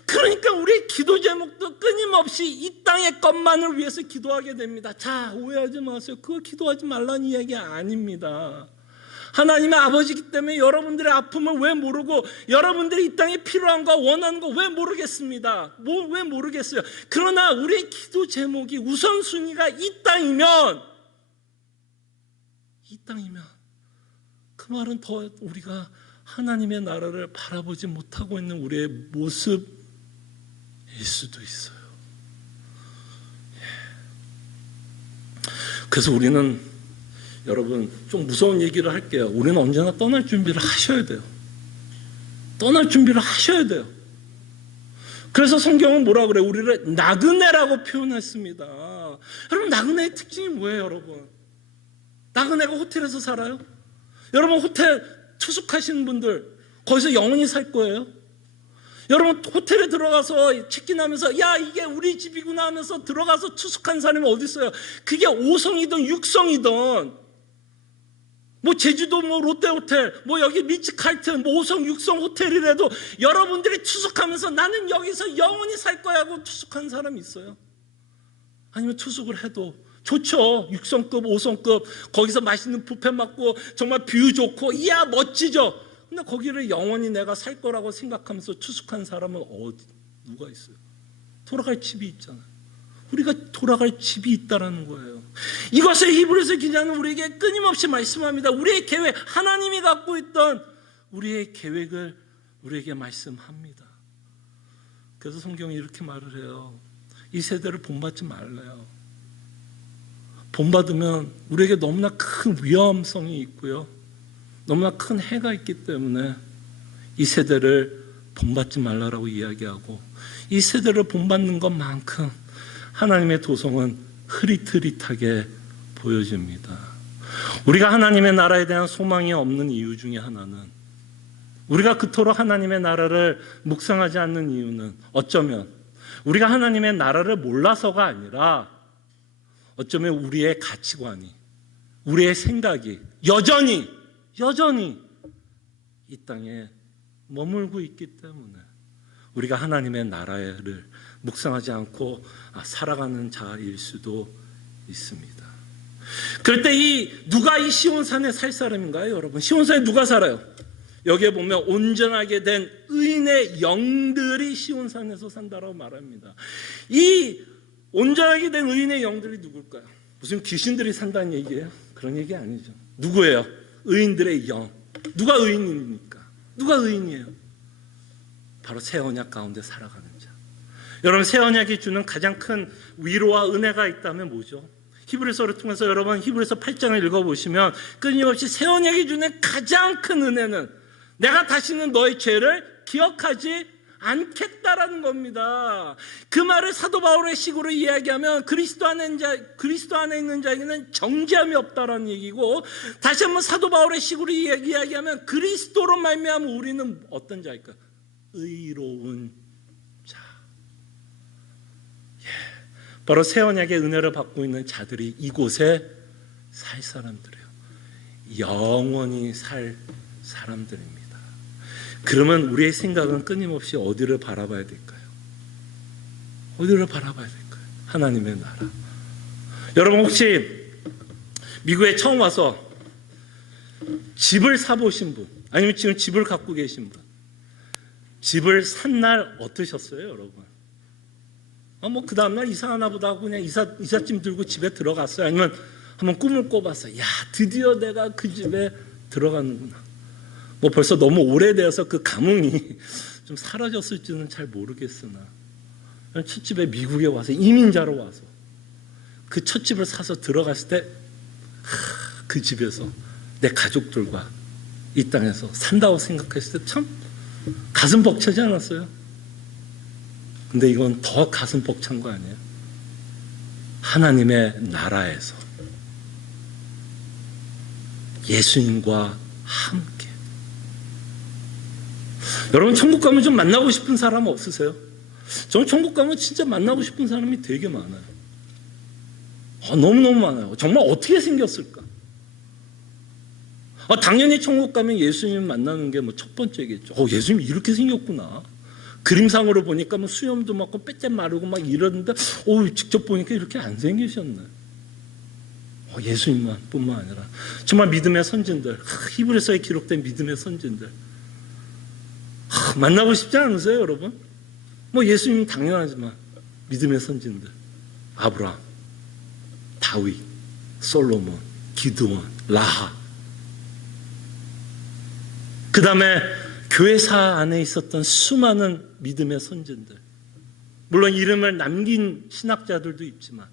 그러니까 우리의 기도 제목도 끊임없이 이 땅의 것만을 위해서 기도하게 됩니다. 자, 오해하지 마세요. 그거 기도하지 말라는 이야기 아닙니다. 하나님의 아버지이기 때문에 여러분들의 아픔을 왜 모르고 여러분들이 이 땅에 필요한 거 원하는 거 왜 모르겠습니다. 왜 모르겠어요. 그러나 우리의 기도 제목이 우선순위가 이 땅이면 그 말은 더 우리가 하나님의 나라를 바라보지 못하고 있는 우리의 모습일 수도 있어요. 그래서 우리는 여러분 좀 무서운 얘기를 할게요. 우리는 언제나 떠날 준비를 하셔야 돼요. 떠날 준비를 하셔야 돼요. 그래서 성경은 뭐라 그래요? 우리를 나그네라고 표현했습니다. 여러분 나그네의 특징이 뭐예요? 여러분 나그네가 호텔에서 살아요? 여러분 호텔 투숙하시는 분들 거기서 영원히 살 거예요? 여러분 호텔에 들어가서 체크인하면서 야 이게 우리 집이구나 하면서 들어가서 투숙한 사람이 어디 있어요? 그게 5성이든 6성이든 뭐 제주도 뭐 롯데호텔 뭐 여기 리츠칼튼 뭐 5성 6성 호텔이라도 여러분들이 투숙하면서 나는 여기서 영원히 살 거야 하고 투숙한 사람이 있어요? 아니면 투숙을 해도 좋죠. 6성급 5성급 거기서 맛있는 뷔페 맞고 정말 뷰 좋고 이야 멋지죠. 근데 거기를 영원히 내가 살 거라고 생각하면서 투숙한 사람은 누가 있어요? 돌아갈 집이 있잖아요. 우리가 돌아갈 집이 있다라는 거예요. 이것을 히브리서 기자는 우리에게 끊임없이 말씀합니다. 우리의 계획, 하나님이 갖고 있던 우리의 계획을 우리에게 말씀합니다. 그래서 성경이 이렇게 말을 해요. 이 세대를 본받지 말래요. 본받으면 우리에게 너무나 큰 위험성이 있고요. 너무나 큰 해가 있기 때문에 이 세대를 본받지 말라라고 이야기하고 이 세대를 본받는 것만큼 하나님의 도성은 흐릿흐릿하게 보여집니다. 우리가 하나님의 나라에 대한 소망이 없는 이유 중에 하나는 우리가 그토록 하나님의 나라를 묵상하지 않는 이유는 어쩌면 우리가 하나님의 나라를 몰라서가 아니라 어쩌면 우리의 가치관이 우리의 생각이 여전히 이 땅에 머물고 있기 때문에 우리가 하나님의 나라를 묵상하지 않고 살아가는 자일 수도 있습니다. 그럴 때 누가 이 시온산에 살 사람인가요, 여러분? 시온산에 누가 살아요? 여기에 보면 온전하게 된 의인의 영들이 시온산에서 산다라고 말합니다. 이 온전하게 된 의인의 영들이 누굴까요? 무슨 귀신들이 산다는 얘기예요? 그런 얘기 아니죠. 누구예요? 의인들의 영. 누가 의인입니까? 누가 의인이에요? 바로 새 언약 가운데 살아가는 자. 여러분 새 언약이 주는 가장 큰 위로와 은혜가 있다면 뭐죠? 히브리서를 통해서 여러분 히브리서 8장을 읽어보시면 끊임없이 새 언약이 주는 가장 큰 은혜는 내가 다시는 너의 죄를 기억하지 않겠다라는 겁니다. 그 말을 사도 바울의 식으로 이야기하면 그리스도 안에 있는 자에게는 정죄함이 없다라는 얘기고, 다시 한번 사도 바울의 식으로 이야기하면 그리스도로 말미암아 우리는 어떤 자일까? 의로운 자. 바로 새 언약의 은혜를 받고 있는 자들이 이곳에 살 사람들이에요. 영원히 살 사람들입니다. 그러면 우리의 생각은 끊임없이 어디를 바라봐야 될까요? 어디를 바라봐야 될까요? 하나님의 나라. 여러분 혹시 미국에 처음 와서 집을 사보신 분, 아니면 지금 집을 갖고 계신 분, 집을 산 날 어떠셨어요, 여러분? 뭐 그 다음날 이사하나 보다 하고 그냥 이삿짐 들고 집에 들어갔어요? 아니면 한번 꿈을 꿔봤어요? 야, 드디어 내가 그 집에 들어가는구나. 뭐 벌써 너무 오래되어서 그 감흥이 좀 사라졌을지는 잘 모르겠으나 첫 집에 미국에 와서 이민자로 와서 그 첫 집을 사서 들어갔을 때 그 집에서 내 가족들과 이 땅에서 산다고 생각했을 때 참 가슴 벅차지 않았어요? 근데 이건 더 가슴 벅찬 거 아니에요? 하나님의 나라에서 예수님과 함께. 여러분 천국 가면 좀 만나고 싶은 사람 없으세요? 저는 천국 가면 진짜 만나고 싶은 사람이 되게 많아요. 너무너무 많아요. 정말 어떻게 생겼을까? 당연히 천국 가면 예수님 만나는 게 뭐 첫 번째겠죠. 예수님이 이렇게 생겼구나. 그림상으로 보니까 뭐 수염도 많고 빼째 마르고 막 이러는데 직접 보니까 이렇게 안 생기셨네. 예수님만 뿐만 아니라 정말 믿음의 선진들, 히브리서에 기록된 믿음의 선진들 만나고 싶지 않으세요, 여러분? 예수님 당연하지만 믿음의 선진들, 아브라함, 다윗, 솔로몬, 기드온, 라하, 그 다음에 교회사 안에 있었던 수많은 믿음의 선진들, 물론 이름을 남긴 신학자들도 있지만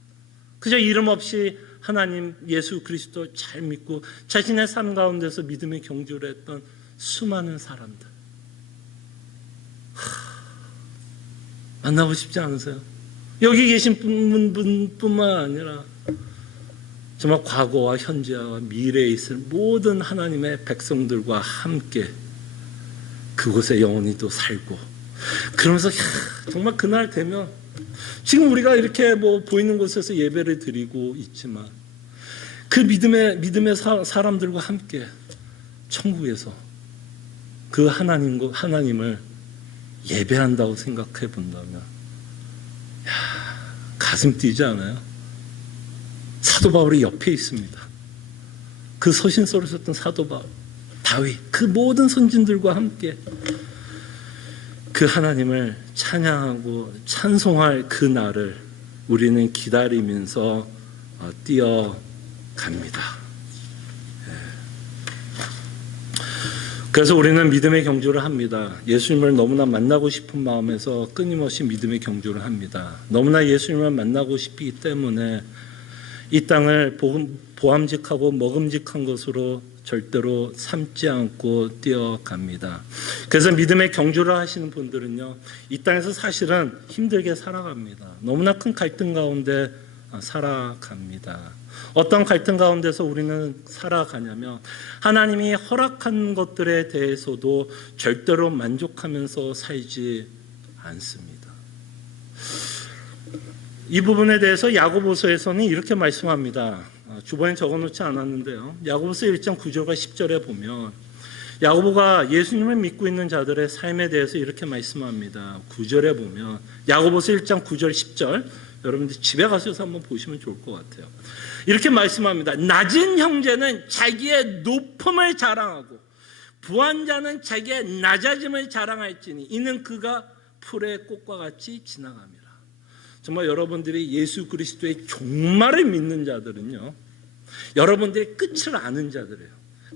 그저 이름 없이 하나님 예수 그리스도 잘 믿고 자신의 삶 가운데서 믿음의 경주를 했던 수많은 사람들 만나고 싶지 않으세요? 여기 계신 분뿐만 아니라 정말 과거와 현재와 미래에 있을 모든 하나님의 백성들과 함께 그곳에 영원히 또 살고, 그러면서 정말 그날 되면 지금 우리가 이렇게 보이는 곳에서 예배를 드리고 있지만 그 믿음의 사람들과 함께 천국에서 그 하나님을 예배한다고 생각해 본다면 가슴 뛰지 않아요? 사도 바울이 옆에 있습니다. 그 서신서를 썼던 사도 바울, 다윗, 그 모든 선진들과 함께 그 하나님을 찬양하고 찬송할 그 날을 우리는 기다리면서 뛰어갑니다. 그래서 우리는 믿음의 경주를 합니다. 예수님을 너무나 만나고 싶은 마음에서 끊임없이 믿음의 경주를 합니다. 너무나 예수님을 만나고 싶기 때문에 이 땅을 보암직하고 먹음직한 것으로 절대로 삼지 않고 뛰어갑니다. 그래서 믿음의 경주를 하시는 분들은요, 이 땅에서 사실은 힘들게 살아갑니다. 너무나 큰 갈등 가운데 살아갑니다. 어떤 갈등 가운데서 우리는 살아가냐면 하나님이 허락한 것들에 대해서도 절대로 만족하면서 살지 않습니다. 이 부분에 대해서 야고보서에서는 이렇게 말씀합니다. 주번에 적어놓지 않았는데요, 야고보서 1장 9절과 10절에 보면 야고보가 예수님을 믿고 있는 자들의 삶에 대해서 이렇게 말씀합니다. 9절에 보면 야고보서 1장 9절 10절, 여러분들 집에 가셔서 한번 보시면 좋을 것 같아요. 이렇게 말씀합니다. 낮은 형제는 자기의 높음을 자랑하고 부한 자는 자기의 낮아짐을 자랑할지니 이는 그가 풀의 꽃과 같이 지나갑니다. 정말 여러분들이 예수 그리스도의 종말을 믿는 자들은요, 여러분들이 끝을 아는 자들이에요.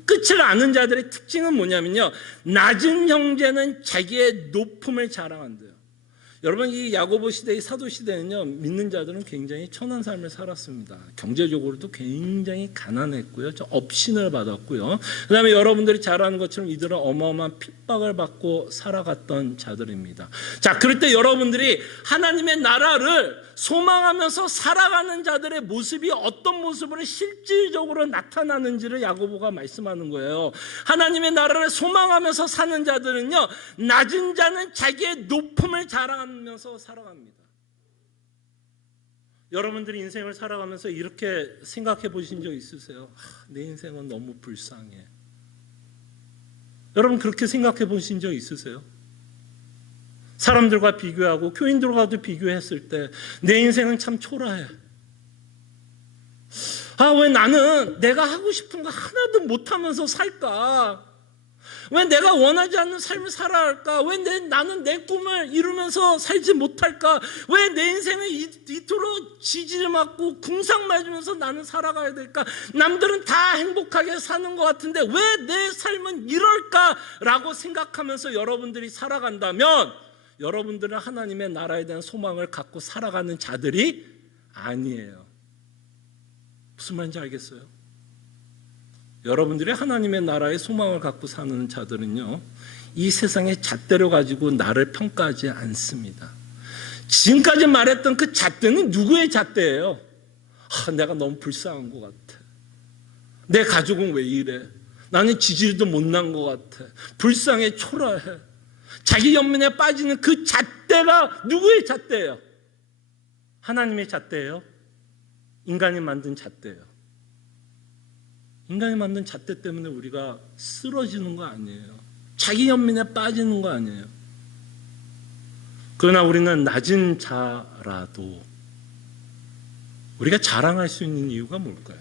끝을 아는 자들의 특징은 뭐냐면요, 낮은 형제는 자기의 높음을 자랑한대요. 여러분, 이 야고보 시대, 이 사도 시대는요, 믿는 자들은 굉장히 천한 삶을 살았습니다. 경제적으로도 굉장히 가난했고요, 업신을 받았고요. 그 다음에 여러분들이 잘 아는 것처럼 이들은 어마어마한 핍박을 받고 살아갔던 자들입니다. 자, 그럴 때 여러분들이 하나님의 나라를 소망하면서 살아가는 자들의 모습이 어떤 모습으로 실질적으로 나타나는지를 야고보가 말씀하는 거예요. 하나님의 나라를 소망하면서 사는 자들은요, 낮은 자는 자기의 높음을 자랑하면서 살아갑니다. 여러분들이 인생을 살아가면서 이렇게 생각해 보신 적 있으세요? 내 인생은 너무 불쌍해. 여러분 그렇게 생각해 보신 적 있으세요? 사람들과 비교하고 교인들과도 비교했을 때 내 인생은 참 초라해. 왜 나는 내가 하고 싶은 거 하나도 못하면서 살까? 왜 내가 원하지 않는 삶을 살아야 할까? 왜 나는 내 꿈을 이루면서 살지 못할까? 왜 내 인생을 이토록 지지를 맞고 궁상 맞으면서 나는 살아가야 될까? 남들은 다 행복하게 사는 것 같은데 왜 내 삶은 이럴까? 라고 생각하면서 여러분들이 살아간다면 여러분들은 하나님의 나라에 대한 소망을 갖고 살아가는 자들이 아니에요. 무슨 말인지 알겠어요? 여러분들이 하나님의 나라의 소망을 갖고 사는 자들은요, 이 세상의 잣대로 가지고 나를 평가하지 않습니다. 지금까지 말했던 그 잣대는 누구의 잣대예요? 내가 너무 불쌍한 것 같아. 내 가족은 왜 이래? 나는 지지리도 못난 것 같아. 불쌍해, 초라해. 자기 연민에 빠지는 그 잣대가 누구의 잣대예요? 하나님의 잣대예요? 인간이 만든 잣대예요? 인간이 만든 잣대 때문에 우리가 쓰러지는 거 아니에요. 자기 연민에 빠지는 거 아니에요. 그러나 우리는 낮은 자라도 우리가 자랑할 수 있는 이유가 뭘까요?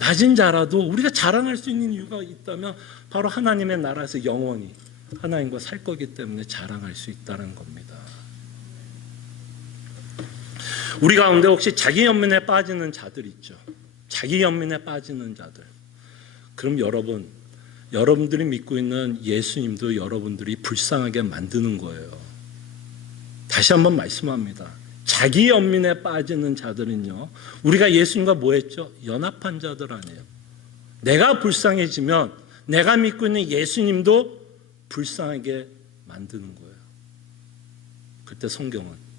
낮은 자라도 우리가 자랑할 수 있는 이유가 있다면 바로 하나님의 나라에서 영원히 하나님과 살 거기 때문에 자랑할 수 있다는 겁니다. 우리 가운데 혹시 자기 연민에 빠지는 자들 있죠. 자기 연민에 빠지는 자들. 그럼 여러분들이 믿고 있는 예수님도 여러분들이 불쌍하게 만드는 거예요. 다시 한번 말씀합니다. 자기 연민에 빠지는 자들은요, 우리가 예수님과 뭐 했죠? 연합한 자들 아니에요. 내가 불쌍해지면 내가 믿고 있는 예수님도 불쌍하게 만드는 거예요. 그때 성경은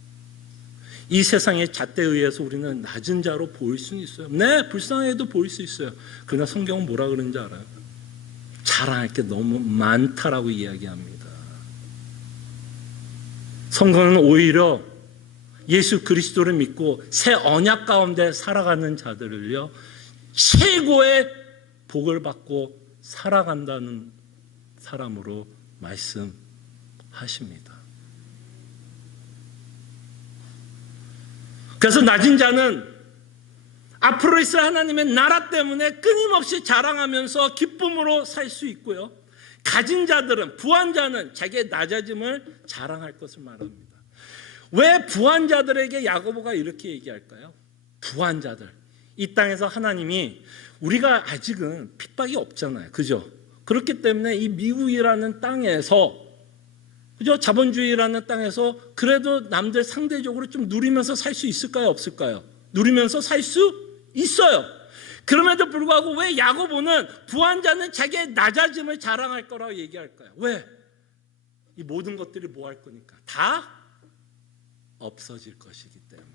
이 세상의 잣대에 의해서 우리는 낮은 자로 보일 수는 있어요. 네, 불쌍해도 보일 수 있어요. 그러나 성경은 뭐라 그러는지 알아요? 자랑할 게 너무 많다라고 이야기합니다. 성경은 오히려 예수 그리스도를 믿고 새 언약 가운데 살아가는 자들을요, 최고의 복을 받고 살아간다는 사람으로 말씀하십니다. 그래서 낮은 자는 앞으로 있을 하나님의 나라 때문에 끊임없이 자랑하면서 기쁨으로 살 수 있고요, 가진 자들은, 부한 자는 자기의 낮아짐을 자랑할 것을 말합니다. 왜 부한 자들에게 야고보가 이렇게 얘기할까요? 부한 자들, 이 땅에서 하나님이, 우리가 아직은 핍박이 없잖아요, 그죠? 그렇기 때문에 이 미국이라는 땅에서, 그죠? 자본주의라는 땅에서 그래도 남들 상대적으로 좀 누리면서 살 수 있을까요? 없을까요? 누리면서 살 수 있어요. 그럼에도 불구하고 왜 야고보는 부한 자는 자기의 낮아짐을 자랑할 거라고 얘기할까요? 왜? 이 모든 것들이 뭐 할 거니까? 다 없어질 것이기 때문에.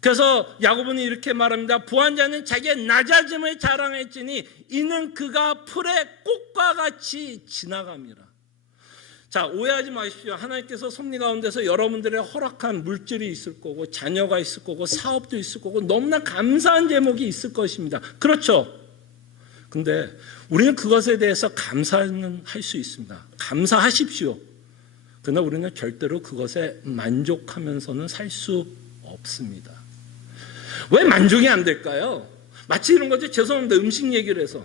그래서 야고보는 이렇게 말합니다. 부한 자는 자기의 낮아짐을 자랑할지니 이는 그가 풀의 꽃과 같이 지나갑니다. 자, 오해하지 마십시오. 하나님께서 섭리 가운데서 여러분들의 허락한 물질이 있을 거고, 자녀가 있을 거고, 사업도 있을 거고, 너무나 감사한 제목이 있을 것입니다. 그렇죠? 근데 우리는 그것에 대해서 감사는 할 수 있습니다. 감사하십시오. 그러나 우리는 절대로 그것에 만족하면서는 살 수 없습니다. 왜 만족이 안 될까요? 마치 이런 거죠. 죄송합니다. 음식 얘기를 해서.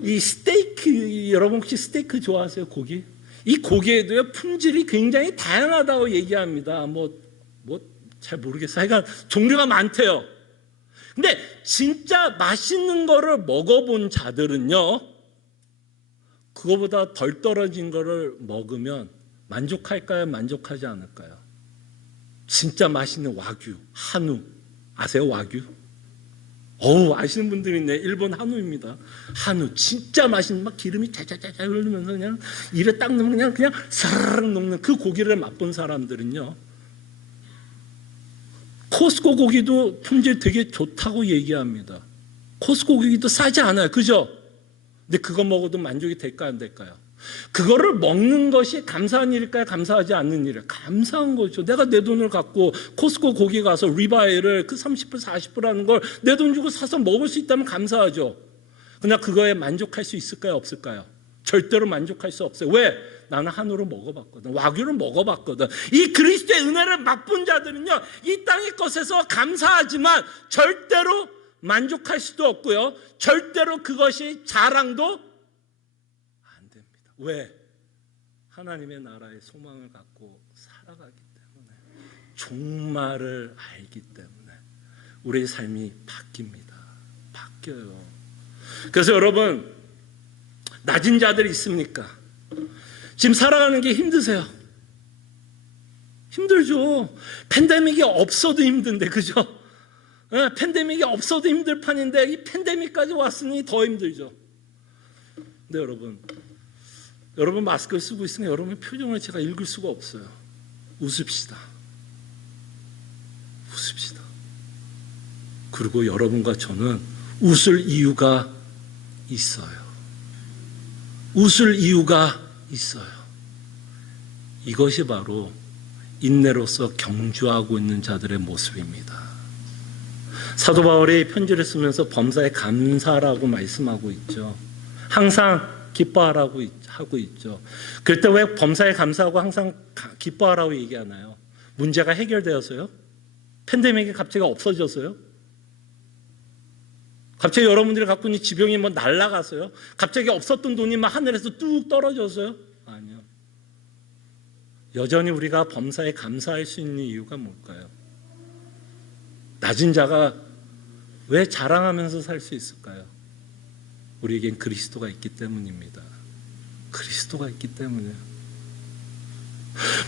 이 스테이크, 여러분 혹시 스테이크 좋아하세요? 고기? 이 고기에도요, 품질이 굉장히 다양하다고 얘기합니다. 잘 모르겠어요. 하여간 종류가 많대요. 근데 진짜 맛있는 거를 먹어본 자들은요, 그거보다 덜 떨어진 거를 먹으면 만족할까요? 만족하지 않을까요? 진짜 맛있는 와규, 한우. 아세요, 와규? 아시는 분들이 있네. 일본 한우입니다. 한우 진짜 맛있는, 막 기름이 짜자자자 흐르면서 그냥 입에 딱 넣으면 그냥 사르르 녹는 그 고기를 맛본 사람들은요, 코스코 고기도 품질 되게 좋다고 얘기합니다. 코스코 고기도 싸지 않아요, 그죠? 근데 그거 먹어도 만족이 될까요, 안 될까요? 그거를 먹는 것이 감사한 일일까요? 감사하지 않는 일일까요? 감사한 거죠. 내가 내 돈을 갖고 코스코 고기 가서 리바이를 그 30불 40불 하는 걸 내 돈 주고 사서 먹을 수 있다면 감사하죠. 그러나 그거에 만족할 수 있을까요? 없을까요? 절대로 만족할 수 없어요. 왜? 나는 한우를 먹어봤거든. 와규를 먹어봤거든. 이 그리스도의 은혜를 맛본 자들은요, 이 땅의 것에서 감사하지만 절대로 만족할 수도 없고요, 절대로 그것이 자랑도 왜? 하나님의 나라의 소망을 갖고 살아가기 때문에, 종말을 알기 때문에 우리의 삶이 바뀝니다. 바뀌어요. 그래서 여러분, 낮은 자들이 있습니까? 지금 살아가는 게 힘드세요? 힘들죠. 팬데믹이 없어도 힘든데, 그죠? 팬데믹이 없어도 힘들 판인데 이 팬데믹까지 왔으니 더 힘들죠. 근데 여러분 마스크를 쓰고 있으면 여러분의 표정을 제가 읽을 수가 없어요. 웃읍시다. 웃읍시다. 그리고 여러분과 저는 웃을 이유가 있어요. 웃을 이유가 있어요. 이것이 바로 인내로서 경주하고 있는 자들의 모습입니다. 사도 바울이 편지를 쓰면서 범사에 감사라고 말씀하고 있죠. 항상 기뻐하라고 하고 있죠. 그럴 때 왜 범사에 감사하고 항상 기뻐하라고 얘기하나요? 문제가 해결되어서요? 팬데믹이 갑자기 없어졌어요? 갑자기 여러분들이 갖고 있는 지병이 뭐 날아가서요? 갑자기 없었던 돈이 막 하늘에서 뚝 떨어져서요? 아니요. 여전히 우리가 범사에 감사할 수 있는 이유가 뭘까요? 낮은 자가 왜 자랑하면서 살 수 있을까요? 우리에겐 그리스도가 있기 때문입니다. 그리스도가 있기 때문이에요.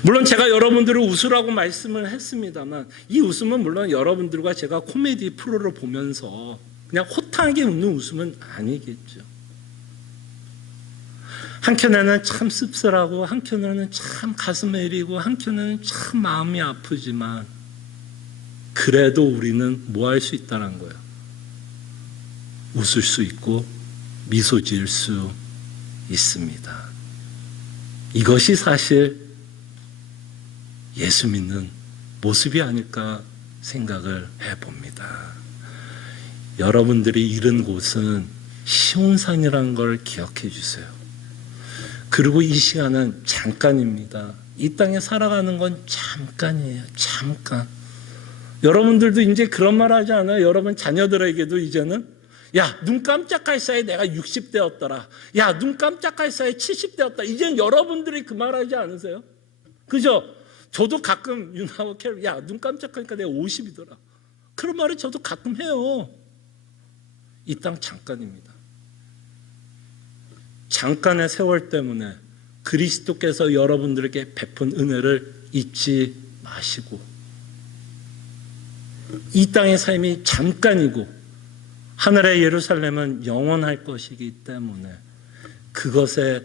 물론 제가 여러분들을 웃으라고 말씀을 했습니다만 이 웃음은 물론 여러분들과 제가 코미디 프로를 보면서 그냥 호탕하게 웃는 웃음은 아니겠죠. 한켠에는 참 씁쓸하고 한켠에는 참 가슴에 이리고 한켠에는 참 마음이 아프지만 그래도 우리는 뭐 할 수 있다는 거예요. 웃을 수 있고 미소 지을 수 있습니다. 이것이 사실 예수 믿는 모습이 아닐까 생각을 해봅니다. 여러분들이 잃은 곳은 시온산이라는 걸 기억해 주세요. 그리고 이 시간은 잠깐입니다. 이 땅에 살아가는 건 잠깐이에요. 잠깐. 여러분들도 이제 그런 말 하지 않아요? 여러분 자녀들에게도 이제는 야, 눈 깜짝할 사이에 내가 60대였더라. 야, 눈 깜짝할 사이에 70대였다. 이제는 여러분들이 그 말 하지 않으세요? 그죠? 저도 가끔 윤하고 캐롤, 야, 눈 깜짝하니까 내가 50이더라. 그런 말을 저도 가끔 해요. 이 땅 잠깐입니다. 잠깐의 세월 때문에 그리스도께서 여러분들에게 베푼 은혜를 잊지 마시고 이 땅의 삶이 잠깐이고 하늘의 예루살렘은 영원할 것이기 때문에 그것에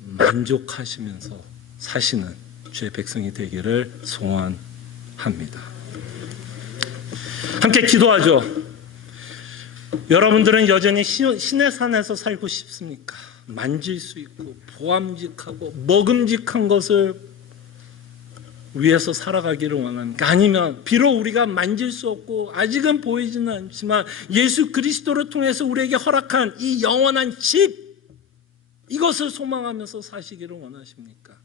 만족하시면서 사시는 주의 백성이 되기를 소원합니다. 함께 기도하죠. 여러분들은 여전히 신의 산에서 살고 싶습니까? 만질 수 있고 보암직하고 먹음직한 것을 위해서 살아가기를 원합니까? 아니면 비록 우리가 만질 수 없고 아직은 보이지는 않지만 예수 그리스도를 통해서 우리에게 허락한 이 영원한 집, 이것을 소망하면서 사시기를 원하십니까?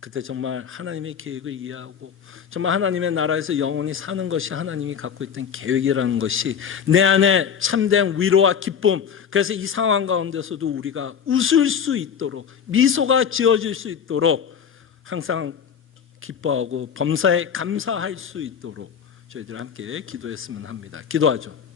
그때 정말 하나님의 계획을 이해하고 정말 하나님의 나라에서 영원히 사는 것이 하나님이 갖고 있던 계획이라는 것이 내 안에 참된 위로와 기쁨, 그래서 이 상황 가운데서도 우리가 웃을 수 있도록 미소가 지어질 수 있도록 항상 기뻐하고 범사에 감사할 수 있도록 저희들 함께 기도했으면 합니다. 기도하죠.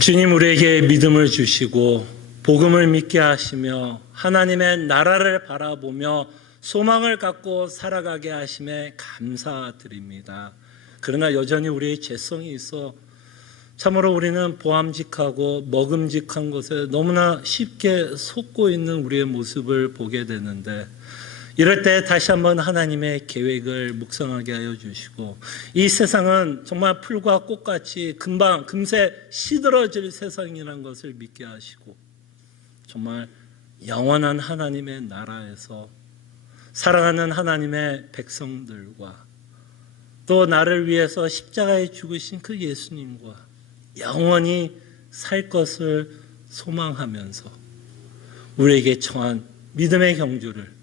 주님, 우리에게 믿음을 주시고 복음을 믿게 하시며 하나님의 나라를 바라보며 소망을 갖고 살아가게 하심에 감사드립니다. 그러나 여전히 우리의 죄성이 있어 참으로 우리는 보암직하고 먹음직한 것에 너무나 쉽게 속고 있는 우리의 모습을 보게 되는데, 이럴 때 다시 한번 하나님의 계획을 묵상하게 하여 주시고, 이 세상은 정말 풀과 꽃같이 금세 시들어질 세상이라는 것을 믿게 하시고, 정말 영원한 하나님의 나라에서 사랑하는 하나님의 백성들과 또 나를 위해서 십자가에 죽으신 그 예수님과 영원히 살 것을 소망하면서 우리에게 처한 믿음의 경주를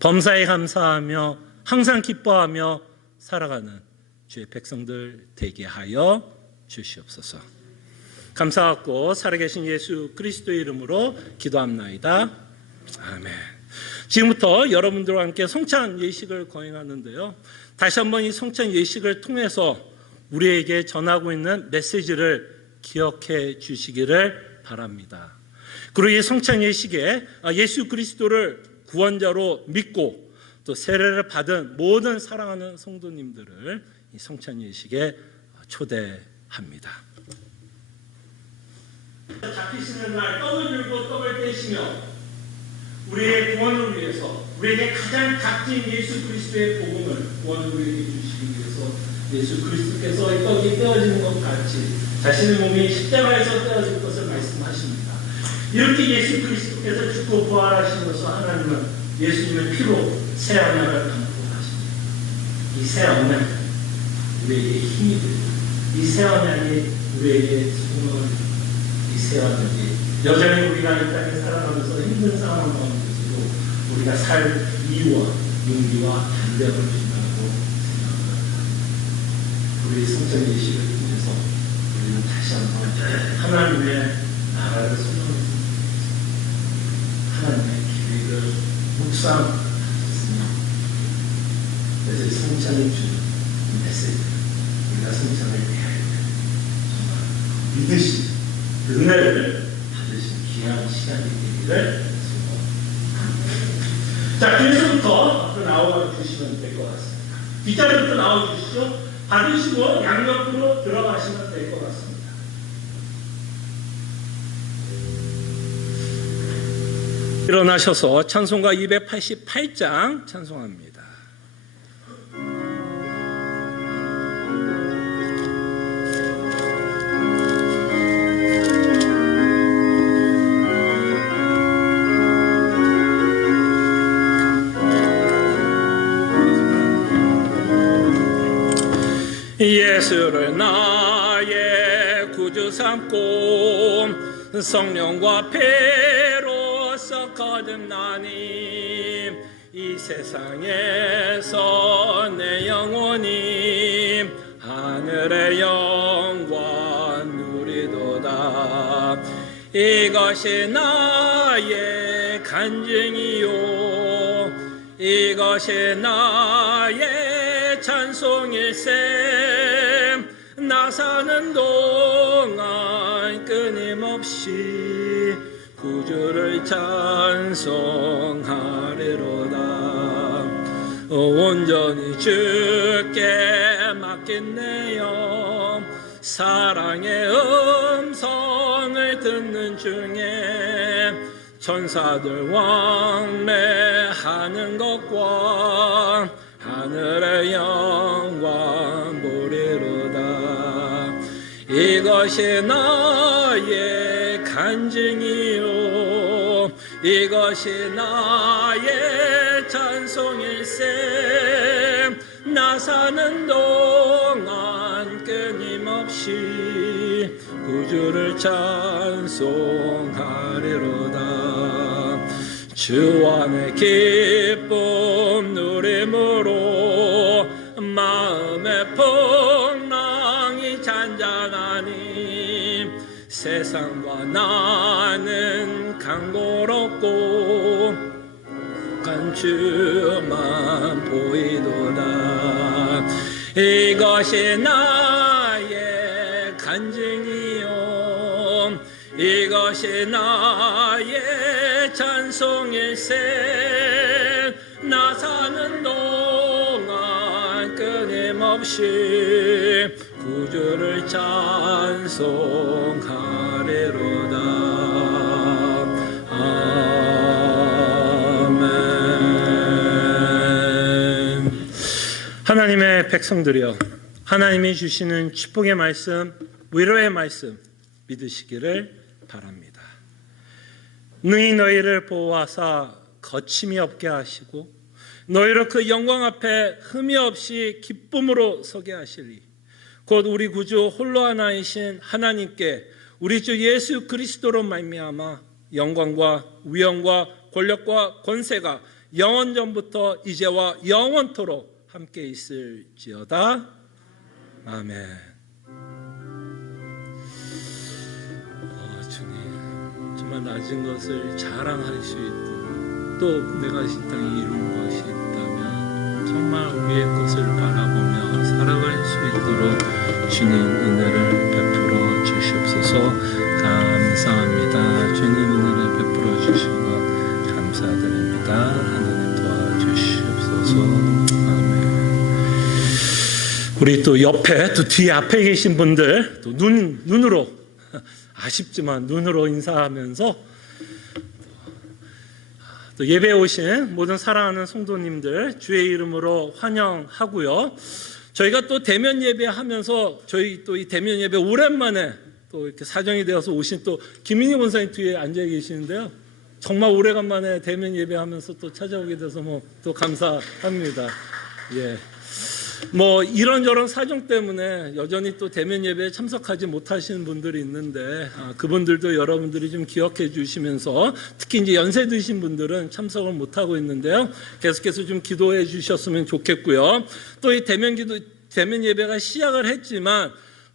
범사에 감사하며 항상 기뻐하며 살아가는 주의 백성들 되게 하여 주시옵소서. 감사하고 살아계신 예수 그리스도의 이름으로 기도합나이다. 아멘. 지금부터 여러분들과 함께 성찬 예식을 거행하는데요, 다시 한번 이 성찬 예식을 통해서 우리에게 전하고 있는 메시지를 기억해 주시기를 바랍니다. 그리고 이 성찬 예식에 예수 그리스도를 구원자로 믿고 또 세례를 받은 모든 사랑하는 성도님들을 이 성찬 예식에 초대합니다. 잡히시는 날 떡을 들고 떡을 떼시며 우리의 구원을 위해서 우리에게 가장 값진 예수 그리스도의 복음을 구원을 우리에게 주시기 위해서 예수 그리스도께서 이 떡이 떼어지는 것 같이 자신의 몸이 십자가에서 떼어질 것을 말씀하십니다. 이렇게 예수 그리스도께서 죽고 부활하시면서 하나님은 예수님의 피로 새 언약을 강구하십니다. 이 새 언약 우리에게 힘이 됩니다. 이 새 언약이 우리에게 소망을 줍니다. 이 새 언약이 여전히 우리가 이 땅에 살아가면서 힘든 상황 가운데서도 우리가 살 이유와 용기와 담대함을 준다고 생각합니다. 우리 성찬 예식을 통해서 우리는 다시 한번 하나님의 나라를 소망했습니다. 하나님의 계획을 묵상하셨으며 그래서 이 성찬이 주는 이 메시지 우리가 성찬을 해야 할 때 정말 믿으신 은혜를 받으신 귀한 시간이 되기를 소원합니다. 자, 뒤에서부터 앞으로 나와 주시면 될 것 같습니다. 뒷자리부터 나와 주시죠. 받으시고 양옆으로 들어가시면 될 것 같습니다. 일어나셔서 찬송가 288장 찬송합니다. 예수를 나의 구주 삼고 성령과 배로서 거듭나니 이 세상에서 내 영혼이 하늘의 영광 누리도다. 이것이 나의 간증이요 이것이 나의 찬송일세. 나 사는 동안 끊임없이 구주를 찬송하리로다. 온전히 주께 맡겼네요. 사랑의 음성을 듣는 중에 천사들 왕래하는 것과 하늘의 영광 보리로다. 이것이 나의 간증이요 이것이 나의 찬송일세. 나 사는 동안 끊임없이 구주를 찬송하리로다. 주 안의 기쁨 누림으로 마음의 풍랑이 잔잔하니 세상과 나는 강고롭고 간 주만 보이도다. 이것이 나의 간증이요 이것이 나의 찬송일세. 나 사는 동안 끊임없이 구주를 찬송하리로다. 아멘. 하나님의 백성들이여, 하나님이 주시는 축복의 말씀, 위로의 말씀 믿으시기를 바랍니다. 능히 너희를 보호하사 거침이 없게 하시고 너희를 그 영광 앞에 흠이 없이 기쁨으로 서게 하시리. 곧 우리 구주 홀로 하나이신 하나님께 우리 주 예수 그리스도로 말미암아 영광과 위엄과 권력과 권세가 영원전부터 이제와 영원토록 함께 있을지어다. 아멘. 주님, 정말 낮은 것을 자랑할 수 있도록 또 내가 이 땅에 이룬 것이 있다면 정말 위의 것을 바라보며 살아갈 수 있도록 주님 은혜를 베풀어 주시옵소서. 감사합니다. 주님 은혜를 있으니까 하나님 도와주시옵소서. 아멘. 우리 또 옆에 또 뒤에 앞에 계신 분들 또 눈으로 아쉽지만 눈으로 인사하면서 또 예배에 오신 모든 사랑하는 성도님들 주의 이름으로 환영하고요. 저희가 또 대면 예배하면서 저희 또 이 대면 예배 오랜만에 또 이렇게 사정이 되어서 오신 또 김민희 원사님 뒤에 앉아 계시는데요. 정말 오래간만에 대면 예배하면서 또 찾아오게 돼서 또 감사합니다. 예. 이런저런 사정 때문에 여전히 또 대면 예배에 참석하지 못하시는 분들이 있는데 그분들도 여러분들이 좀 기억해 주시면서 특히 이제 연세 드신 분들은 참석을 못하고 있는데요. 계속해서 좀 기도해 주셨으면 좋겠고요. 또 이 대면 예배가 시작을 했지만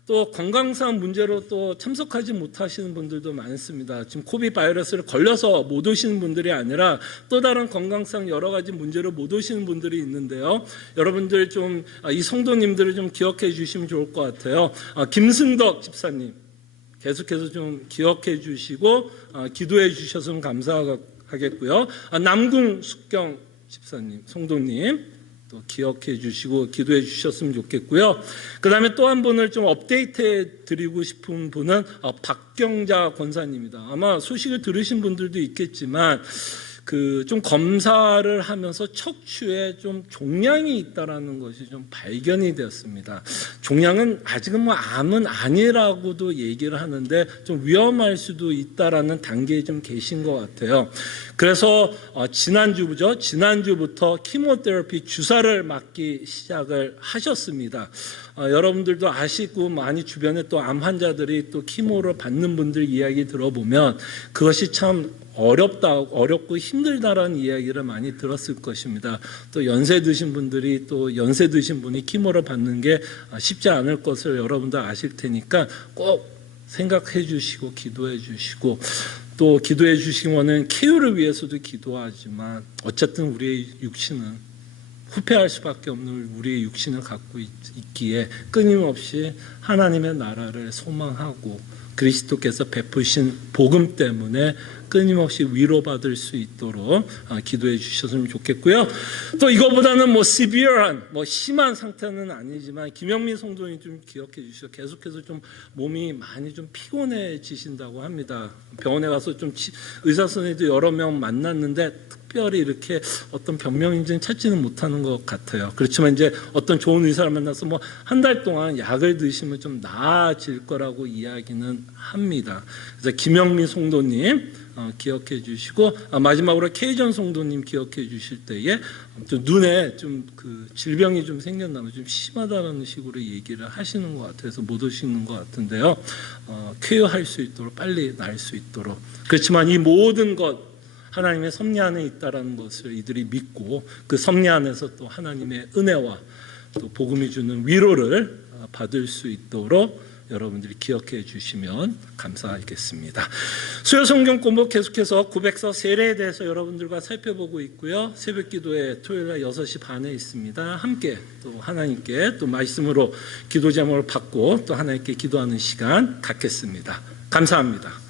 또 건강상 문제로 또 참석하지 못하시는 분들도 많습니다. 지금 코비드 바이러스를 걸려서 못 오시는 분들이 아니라 또 다른 건강상 여러 가지 문제로 못 오시는 분들이 있는데요. 여러분들 좀 이 성도님들을 좀 기억해 주시면 좋을 것 같아요. 김승덕 집사님 계속해서 좀 기억해 주시고 기도해 주셨으면 감사하겠고요. 남궁 숙경 집사님, 성도님 또 기억해 주시고 기도해 주셨으면 좋겠고요. 그 다음에 또 한 분을 좀 업데이트해 드리고 싶은 분은 박경자 권사님입니다. 아마 소식을 들으신 분들도 있겠지만 좀 검사를 하면서 척추에 좀 종양이 있다라는 것이 좀 발견이 되었습니다. 종양은 아직은 암은 아니라고도 얘기를 하는데 좀 위험할 수도 있다라는 단계에 좀 계신 것 같아요. 그래서 지난주부터 키모테라피 주사를 맞기 시작을 하셨습니다. 여러분들도 아시고 많이 주변에 또 암 환자들이 또 키모를 받는 분들 이야기 들어보면 그것이 참 어렵고 힘들다라는 이야기를 많이 들었을 것입니다. 또 연세 드신 분들이 또 연세 드신 분이 키모를 받는 게 쉽지 않을 것을 여러분도 아실 테니까 꼭 생각해 주시고 기도해 주시고 또 기도해 주시면은 쾌유를 위해서도 기도하지만 어쨌든 우리의 육신은 후패할 수밖에 없는 우리의 육신을 갖고 있기에 끊임없이 하나님의 나라를 소망하고 그리스도께서 베푸신 복음 때문에 끊임없이 위로받을 수 있도록 기도해 주셨으면 좋겠고요. 또 이거보다는 severe한 심한 상태는 아니지만 김영민 성도님 좀 기억해 주시고 계속해서 좀 몸이 많이 좀 피곤해지신다고 합니다. 병원에 가서 좀 의사 선생님도 여러 명 만났는데 특별히 이렇게 어떤 병명인지는 찾지는 못하는 것 같아요. 그렇지만 이제 어떤 좋은 의사를 만나서 한 달 동안 약을 드시면 좀 나아질 거라고 이야기는 합니다. 그래서 김영민 성도님 기억해 주시고 마지막으로 K전 성도님 기억해 주실 때에 좀 눈에 좀 질병이 좀 생겼나면 좀 심하다는 식으로 얘기를 하시는 것 같아서 못 오시는 것 같은데요. 쾌유할 수 있도록 빨리 날 수 있도록 그렇지만 이 모든 것 하나님의 섭리 안에 있다라는 것을 이들이 믿고 그 섭리 안에서 또 하나님의 은혜와 또 복음이 주는 위로를 받을 수 있도록 여러분들이 기억해 주시면 감사하겠습니다. 수요 성경 공부 계속해서 고백서 세례에 대해서 여러분들과 살펴보고 있고요. 새벽 기도회 토요일날 6시 반에 있습니다. 함께 또 하나님께 또 말씀으로 기도 제목을 받고 또 하나님께 기도하는 시간 갖겠습니다. 감사합니다.